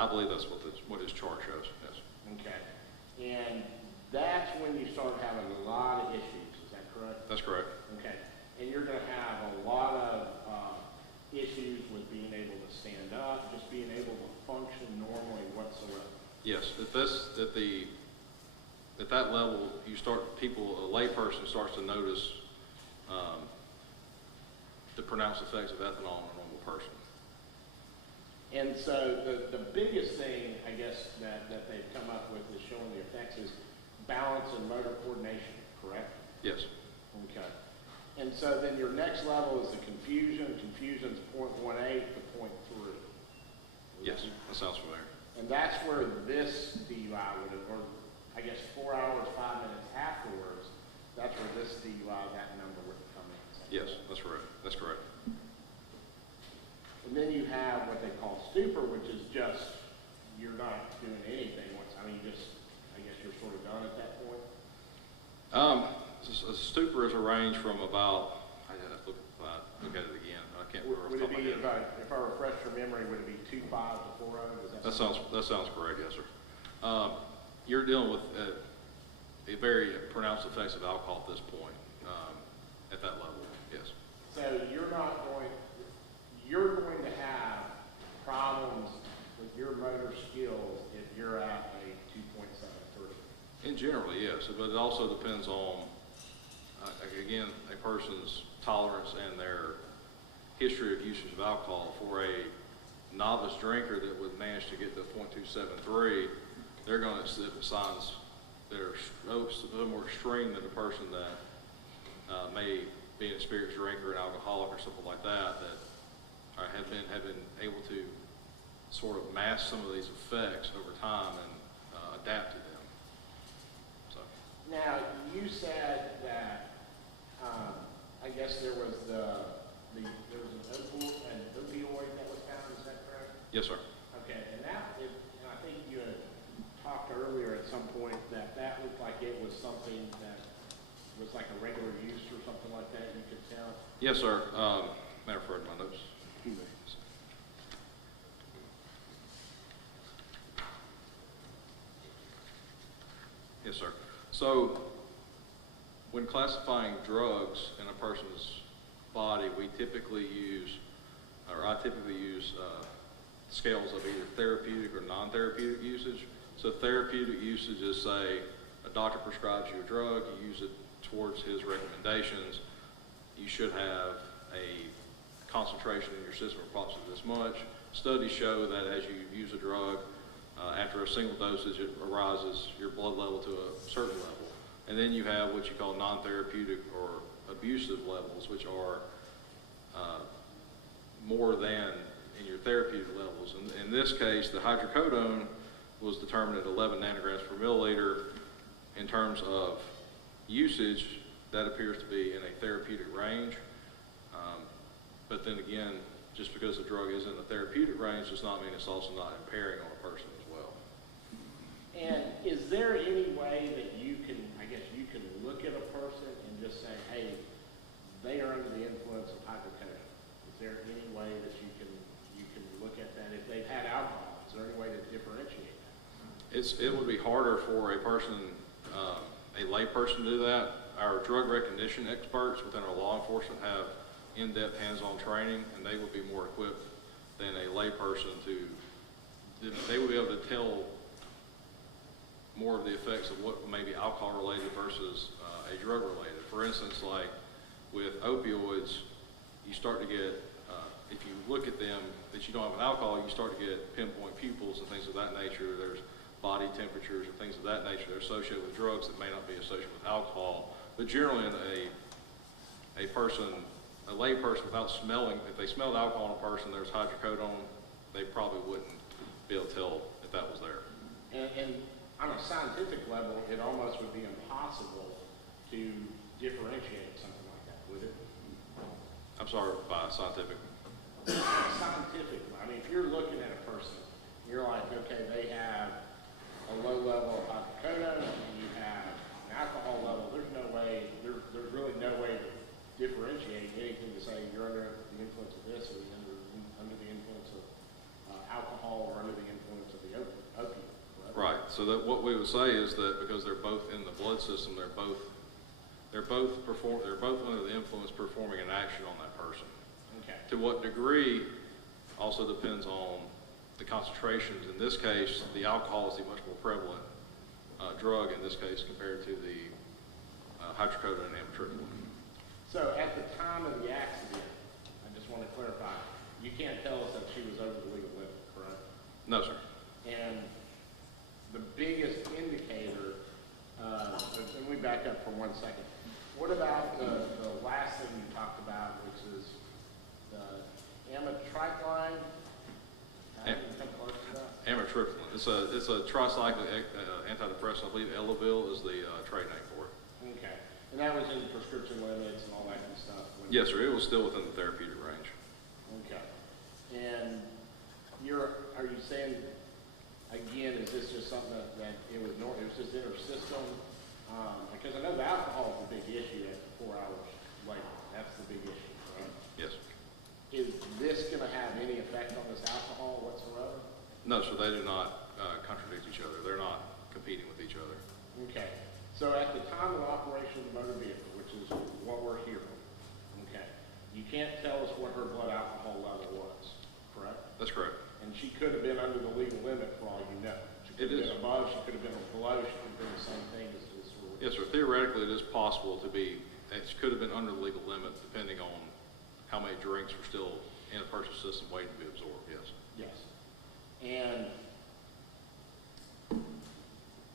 I believe that's what his chart shows, yes. Okay. And that's when you start having a lot of issues, is that correct? That's correct. Okay. And you're going to have a lot of issues with being able to stand up, just being able to function normally whatsoever. Yes, at that level, a layperson starts to notice the pronounced effects of ethanol on a normal person. And so the biggest thing, I guess, that they've come up with is showing the effects is balance and motor coordination, correct? Yes. Okay. And so then your next level is the confusion. Confusion's 0.18 to 0.3. Yes, that sounds familiar. And that's where this DUI would have, or I guess 4 hours, 5 minutes afterwards, that's where this DUI, that number would have come in. Yes, that's correct. That's correct. And then you have what they call stupor, which is just, you're not doing anything. I guess you're sort of done at that point. A stupor is a range from about, I have to look at it again. I can't remember. Would it be, if I refresh your memory, would it be 2.5 to 4.0? That sounds correct, yes, sir. You're dealing with a very pronounced effects of alcohol at this point, at that level, yes. So you're going to have problems with your motor skills if you're at a 2.73. In general, yes, but it also depends on, again, a person's tolerance and their history of usage of alcohol. For a novice drinker that would manage to get to 0.273, they're going to exhibit signs that are a little more extreme than the person that may be an experienced drinker, an alcoholic, or something like that, have been able to sort of mask some of these effects over time and adapt to them. So. Now, you said that I guess there was an opioid that was found. Is that correct? Yes, sir. Okay, and I think you had talked earlier at some point that looked like it was something that was like a regular use or something like that. You could tell. Yes, sir. Matter of fact, my notes. Yes, sir. So, when classifying drugs in a person's body, I typically use scales of either therapeutic or non-therapeutic usage. So therapeutic usage is, say, a doctor prescribes you a drug, you use it towards his recommendations, you should have a concentration in your system of approximately this much. Studies show that as you use a drug, after a single dosage, it rises your blood level to a certain level. And then you have what you call non-therapeutic or abusive levels, which are more than in your therapeutic levels. In this case, the hydrocodone was determined at 11 nanograms per milliliter. In terms of usage, that appears to be in a therapeutic range. But then again, just because the drug is in the therapeutic range does not mean it's also not impairing on a person as well. And is there any way that you can look at a person and just say, hey, they are under the influence of hydrocodone? Is there any way that you can look at that? If they've had alcohol, is there any way to differentiate that? It would be harder for a person, a lay person to do that. Our drug recognition experts within our law enforcement have in-depth hands-on training, and they would be more equipped than a lay person they would be able to tell more of the effects of what may be alcohol related versus a drug related. For instance, like with opioids, you start to get, if you look at them that you don't have an alcohol, you start to get pinpoint pupils and things of that nature. There's body temperatures and things of that nature that are associated with drugs that may not be associated with alcohol. But generally in a lay person without smelling, if they smelled alcohol in a person, there's hydrocodone, they probably wouldn't be able to tell if that was there. And on a scientific level, it almost would be impossible to differentiate something like that, would it? I'm sorry, by scientific. Scientifically, I mean, if you're looking at a person, you're like, okay, they have a low level of hydrocodone, and you have an alcohol level. There's really no way to differentiate anything to say you're under the influence of this or under the influence of alcohol or under the influence of the opiate, correct? Right, so that what we would say is that because they're both in the blood system, they're both under the influence performing an action on that person. Okay. To what degree also depends on the concentrations. In this case, the alcohol is the much more prevalent drug in this case compared to the hydrocodone and amitriptyline. So at the time of the accident, I just want to clarify, you can't tell us that she was over the legal limit, correct? No, sir. And the biggest indicator, and we back up for 1 second. What about the last thing you talked about, which is the amitriptyline? I didn't come close to that. Amitriptyline. It's a tricyclic antidepressant. I believe Elavil is the trade name for it. Okay. And that was in prescription limits and all that kind of stuff? Yes, sir. It was still within the therapeutic range. Okay. And are you saying, again, is this just something that it was just intersystem? Because I know the alcohol is a big issue at 4 hours later. That's the big issue, right? Yes. Is this going to have any effect on this alcohol whatsoever? No, sir. They do not contradict each other. They're not competing with each other. Okay. So at the time of operation of the motor vehicle, which is what we're hearing, okay, you can't tell us what her blood alcohol level was, correct? That's correct. And she could have been under the legal limit for all you know. She could have been above, she could have been below, she could have been the same thing as this. Yes, sir. Theoretically, it is possible to be, it could have been under the legal limit depending on how many drinks were still in a person's system waiting to be absorbed, yes. Yes. And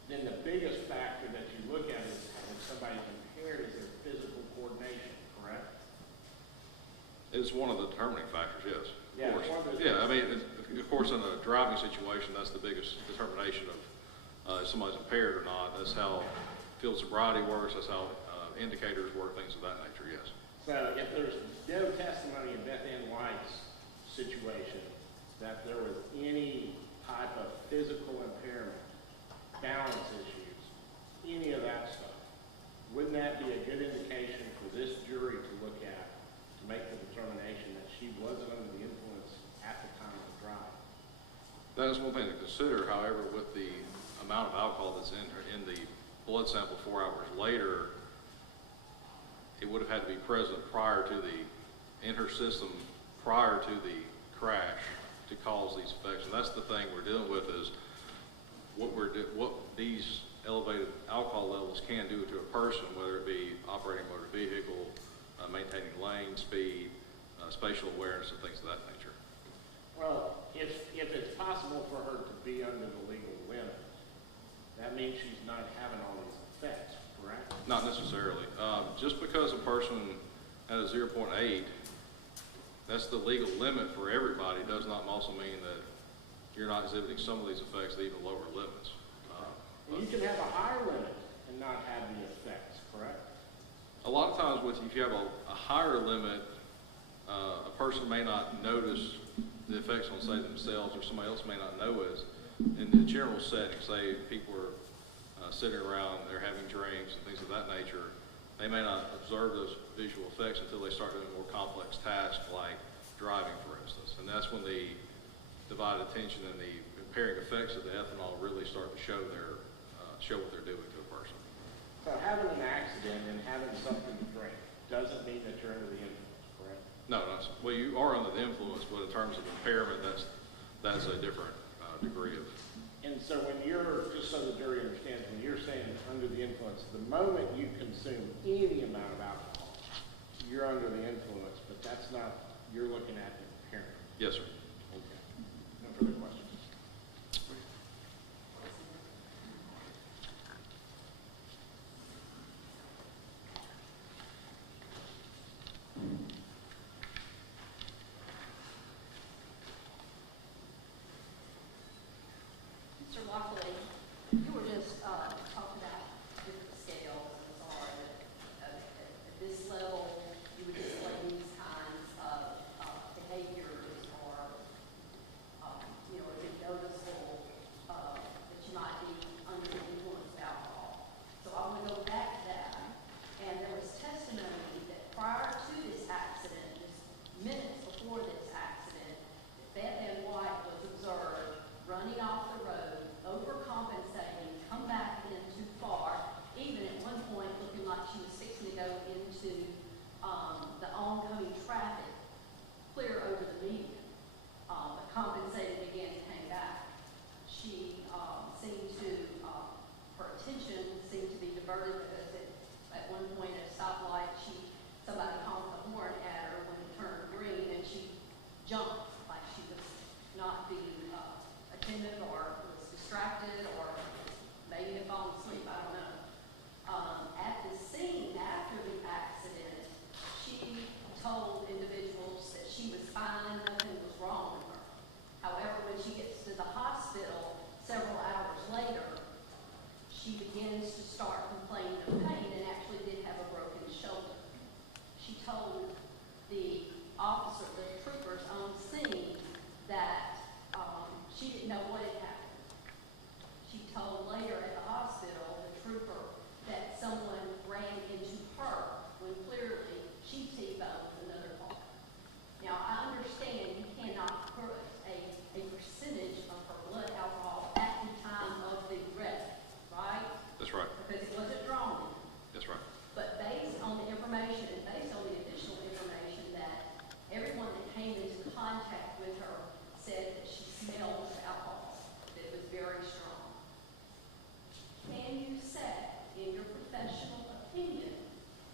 then the biggest factor that you look at is when somebody's impaired is their physical coordination, correct? It's one of the determining factors, yes. Yeah, Of course. one of the- Yeah, I mean, of course, in a driving situation, that's the biggest determination of if somebody's impaired or not. That's how field sobriety works. That's how indicators work, things of that nature, yes. So if there's no testimony in Beth Ann White's situation that there was any type of physical impairment, balance issues, any of that stuff, wouldn't that be a good indication for this jury to look at to make the determination that she wasn't under the influence at the time of the drive? That is one thing to consider. However, with the amount of alcohol that's in the blood sample 4 hours later, it would have had to be present in her system prior to the crash to cause these effects. And that's the thing we're dealing with is what these elevated alcohol levels can do to a person, whether it be operating a motor vehicle, maintaining lane speed, spatial awareness, and things of that nature. Well, if it's possible for her to be under the legal limit, that means she's not having all these effects, correct? Not necessarily. Just because a person has a 0.8, that's the legal limit for everybody, does not also mean that you're not exhibiting some of these effects at even lower limits. And you can have a higher limit and not have the effects, correct? A lot of times if you have a higher limit, a person may not notice the effects on, say, themselves, or somebody else may not know as in the general setting. Say people are sitting around, they're having drinks and things of that nature, they may not observe those visual effects until they start doing more complex tasks like driving, for instance. And that's when the divided attention and the impairing effects of the ethanol really start to show what they're doing to a person. So having an accident and having something to drink doesn't mean that you're under the influence, correct? No, well, you are under the influence, but in terms of impairment, that's a different degree of. And so when you're, just so the jury understands, when you're saying under the influence, the moment you consume any amount of alcohol, you're under the influence, but that's not, you're looking at the impairment. Yes, sir. Okay. No further questions. Mr. Lockley, you were just talking about different scales and so on. At this level, you would display these kinds of behaviors or, is it noticeable that you might be under the influence of alcohol? So I want to go back to that. And there was testimony that prior to this accident, just minutes before this accident, that Beth Ann White was observed road, overcompensating, come back in too far, even at one point looking like she was fixing to go into the oncoming traffic, clear over the median, but compensated again and came back. She seemed to, her attention seemed to be diverted because at one point at a stoplight, somebody honked the horn at her when it turned green, and she jumped like she was not being attentive or was distracted or maybe had fallen asleep, I don't know. At the scene after the accident, she told individuals that she was fine, nothing was wrong with her. However, when she gets to the hospital several hours later, she begins to start complaining of pain and actually did have a broken shoulder. She told the officer, the troopers on scene, that she didn't know what had happened. She told later at the hospital, the trooper, that someone ran into her when clearly she T-boned another car. Now, I understand you cannot put a percentage of her blood alcohol at the time of the wreck, right? That's right. Because it wasn't drawn. That's right. But based on the information and based on the additional information that everyone that came into contact with her said that she smelled alcohol, that it was very strong. Can you say, in your professional opinion,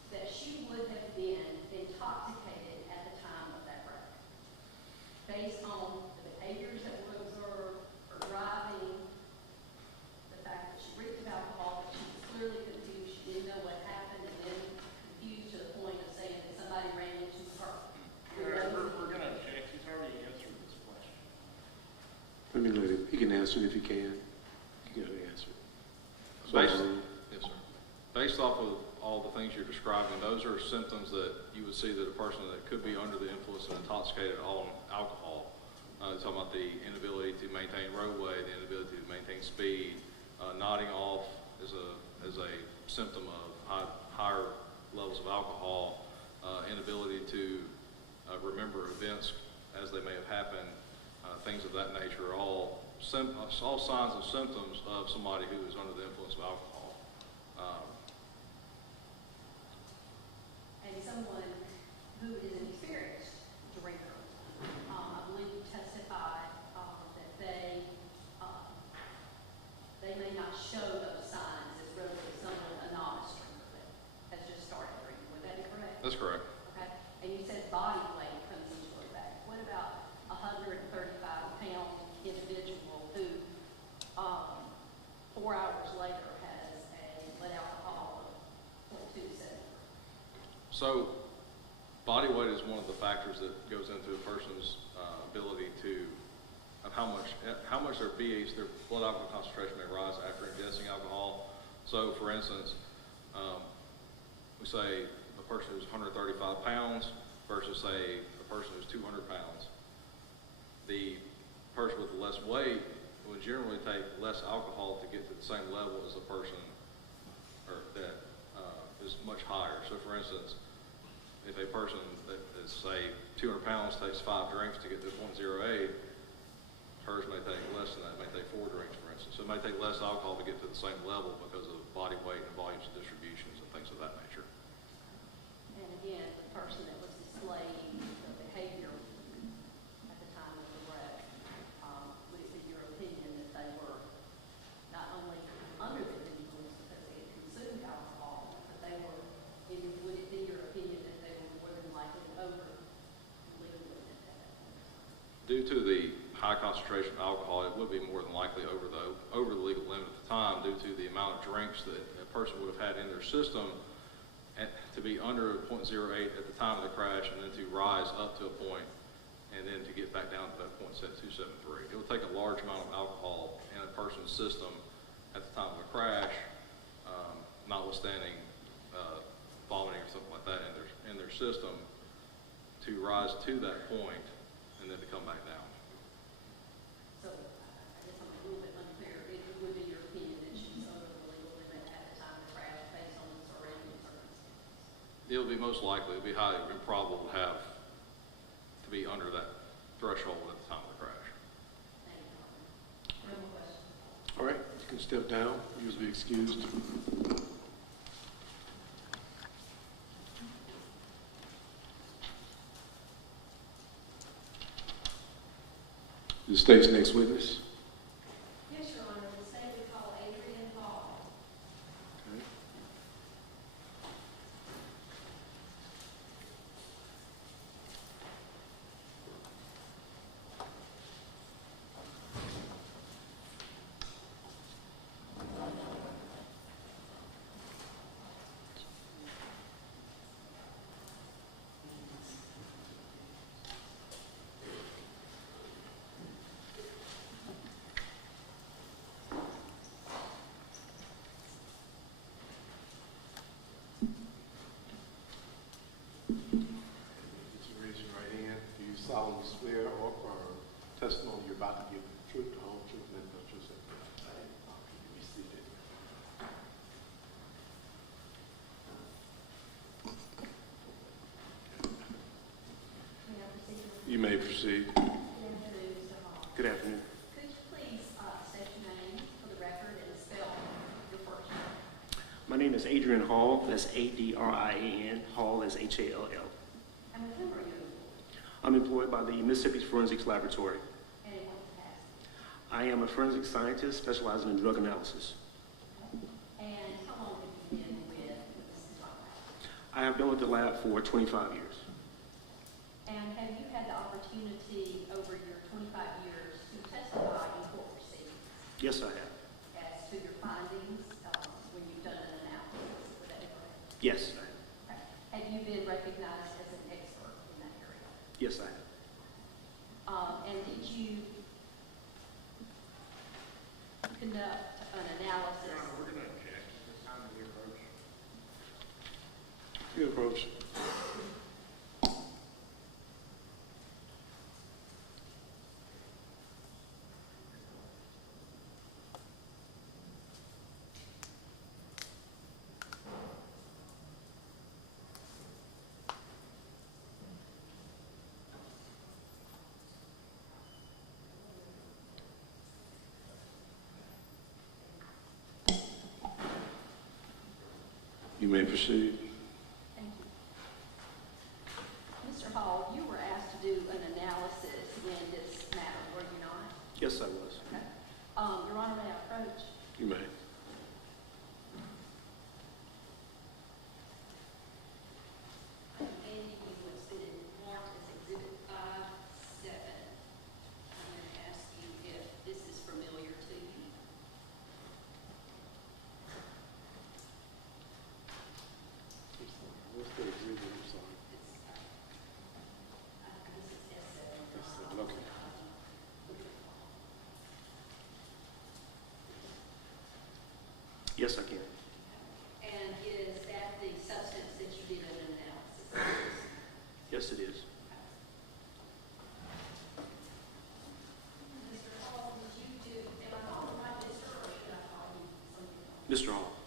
that she would have been intoxicated at the time of that wreck? Based on the behaviors that were observed, her driving, the fact that she reeked of alcohol, that she was clearly confused, she didn't know what happened, and then confused to the point of saying that somebody ran into her. We're going to object. He's already answered this question. Let me let him, he can answer it if he can. He can answer it. Based, yes, sir. Based off of all the things you're describing, those are symptoms that you would see that a person that could be under the influence of intoxicated on alcohol. Talking about the inability to maintain roadway, the inability to maintain speed, nodding off is a symptom of higher levels of alcohol, inability to remember events as they may have happened, things of that nature are all signs and symptoms of somebody who is under the influence of alcohol. And someone who is an experienced drinker, I believe you testified that they may not show those signs as readily as someone, a novice drinker that has just started drinking. Would that be correct? That's correct. Okay. And you said body weight comes into effect. What about a 135-pound individual who 4 hours later has a blood alcohol of 0.27? So, body weight is one of the factors that goes into a person's ability to, of how much their BH, their blood alcohol concentration may rise after ingesting alcohol. So, for instance, we say a person who's 135 pounds versus say a person who's 200 pounds. The person with less weight would generally take less alcohol to get to the same level as a person that is much higher. So, for instance, if a person that is, say, 200 pounds takes 5 drinks to get to 0.08, hers may take less than that, may take 4 drinks, for instance. So it may take less alcohol to get to the same level because of body weight and volumes of distributions and things of that nature. And again, the person that was displaying the behavior at the time of the wreck, would it be your opinion that they were not only under the influence because they had consumed alcohol, but they were, would it be your opinion that they were more than likely over the legal limit at that point? Due to the high concentration of alcohol, it would be more than likely over the legal limit at the time due to the amount of drinks that a person would have had in their system to be under 0.08 at the time of the crash and then to rise up to a point and then to get back down to that 0.273. It would take a large amount of alcohol in a person's system at the time of a crash, notwithstanding vomiting or something like that in their system, to rise to that point and then to come back down. So, I guess I'm a little bit unclear. It would be your opinion that she was over the legal limit at the time of the crash based on the surrounding circumstances? It would be most likely, it would be highly improbable to be under that threshold at the time of the crash. Thank you. No more questions. Step down, you'll be excused. The state's next witness. Yes, Your Honor, the state would call Adrian Hall. Okay. Would you raise your right hand? Do you solemnly swear or affirm testimony you're about to give the truth, the whole truth, and nothing but the truth? You be seated. May I proceed? You may proceed. Good afternoon, Mr. Hall. Good afternoon. Could you please state your name for the record and spell your first name? My name is Adrian Hall, that's A-D-R-I-A-N, Hall is H-A-L-L. And with whom are you employed? I'm employed by the Mississippi Forensics Laboratory. And in what capacity? I am a forensic scientist specializing in drug analysis. And how long have you been with this lab? I have been with the lab for 25 years. And have you had the opportunity over your 25 years to testify in court proceedings Yes, I have. as to your findings when you've done an analysis? Would that be correct? Yes, I have. Okay. Have you been recognized as an expert in that area? Yes, I have. And did you conduct an analysis? We're going to check this time of the approach. You approach. You may proceed. Thank you. Mr. Hall, you were asked to do an analysis in this matter, were you not? Yes, I was. Okay. Your Honor, may I approach? You may. I'm handing you what's been marked as Exhibit 5-7. I'm going to ask you if this is familiar to you. What's the exhibit? I'm sorry. This is S7. S7, okay. Yes, I can. And is that the substance that you did an analysis? Yes, it is. Mr. Hall, did you do, am I calling right, Mr., or should I call you something else? Mr. Hall.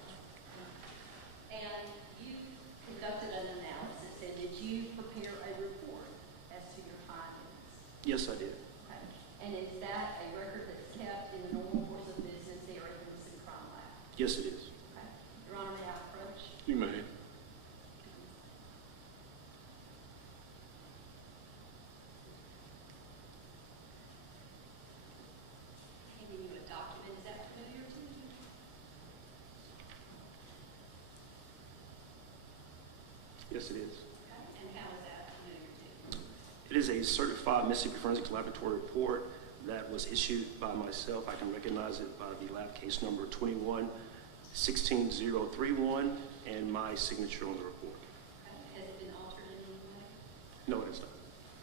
And you conducted an analysis, and did you prepare a report as to your findings? Yes, I did. Okay. And is that a record that's kept in the normal course of business there at the Mississippi Crime Lab? Yes, it is. Okay. Your Honor, may I approach? You may. Handing you a document, is that familiar to you? Yes, it is. Okay. And how is that familiar to you? It is a certified Mississippi Forensics Laboratory report that was issued by myself. I can recognize it by the lab case number 21-16031 and my signature on the report. Okay. Has it been altered in any way? No, it is not.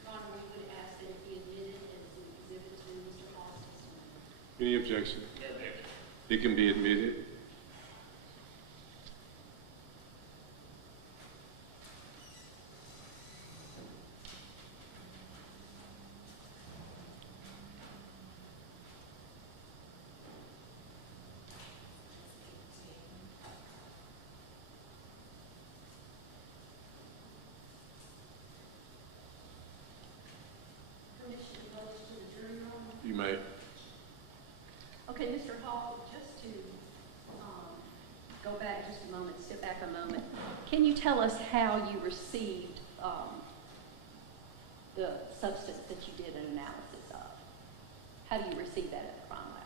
Your Honor, we would ask that it be admitted as an exhibit to Mr. Hall's testimony. Any objection? It can be admitted. Permission to go to the jury room? You may. Okay, Mr. Hall. Hall, just to go back just a moment, step back a moment, can you tell us how you received the substance that you did an analysis of? How do you receive that at the crime lab?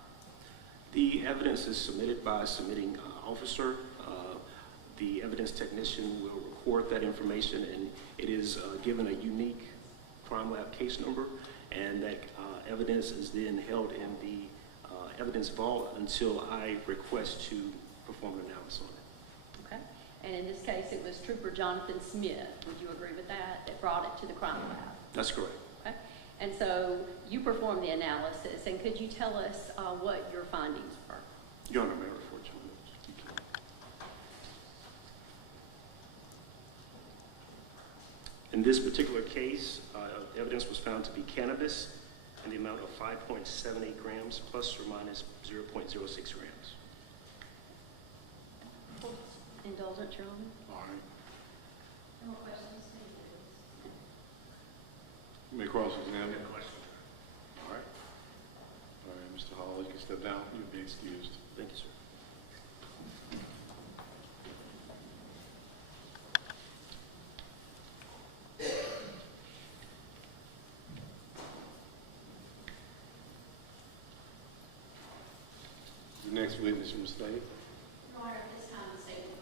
The evidence is submitted by a submitting officer. The evidence technician will record that information, and it is given a unique crime lab case number, and that evidence is then held in the evidence vault until I request to perform an analysis on it. Okay. And in this case, it was Trooper Jonathan Smith, would you agree with that, that brought it to the crime lab? That's correct. Okay. And so you performed the analysis, and could you tell us what your findings were? Your Honor, may I report you on that? In this particular case, evidence was found to be cannabis in the amount of 5.78 grams plus or minus 0.06 grams. Indulgent, Your Honor? All right. No more questions? You may cross-examine. All right. All right, Mr. Hall, you can step down. You'll be excused. Thank you, sir. The next witness from the state. Your Honor, at this time, the state will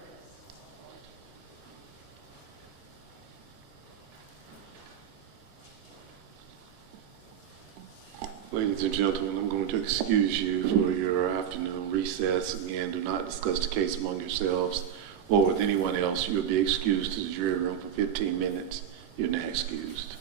rise. Ladies and gentlemen, I'm going to excuse you for your afternoon recess. Again, do not discuss the case among yourselves or with anyone else. You'll be excused to the jury room for 15 minutes. You're now excused.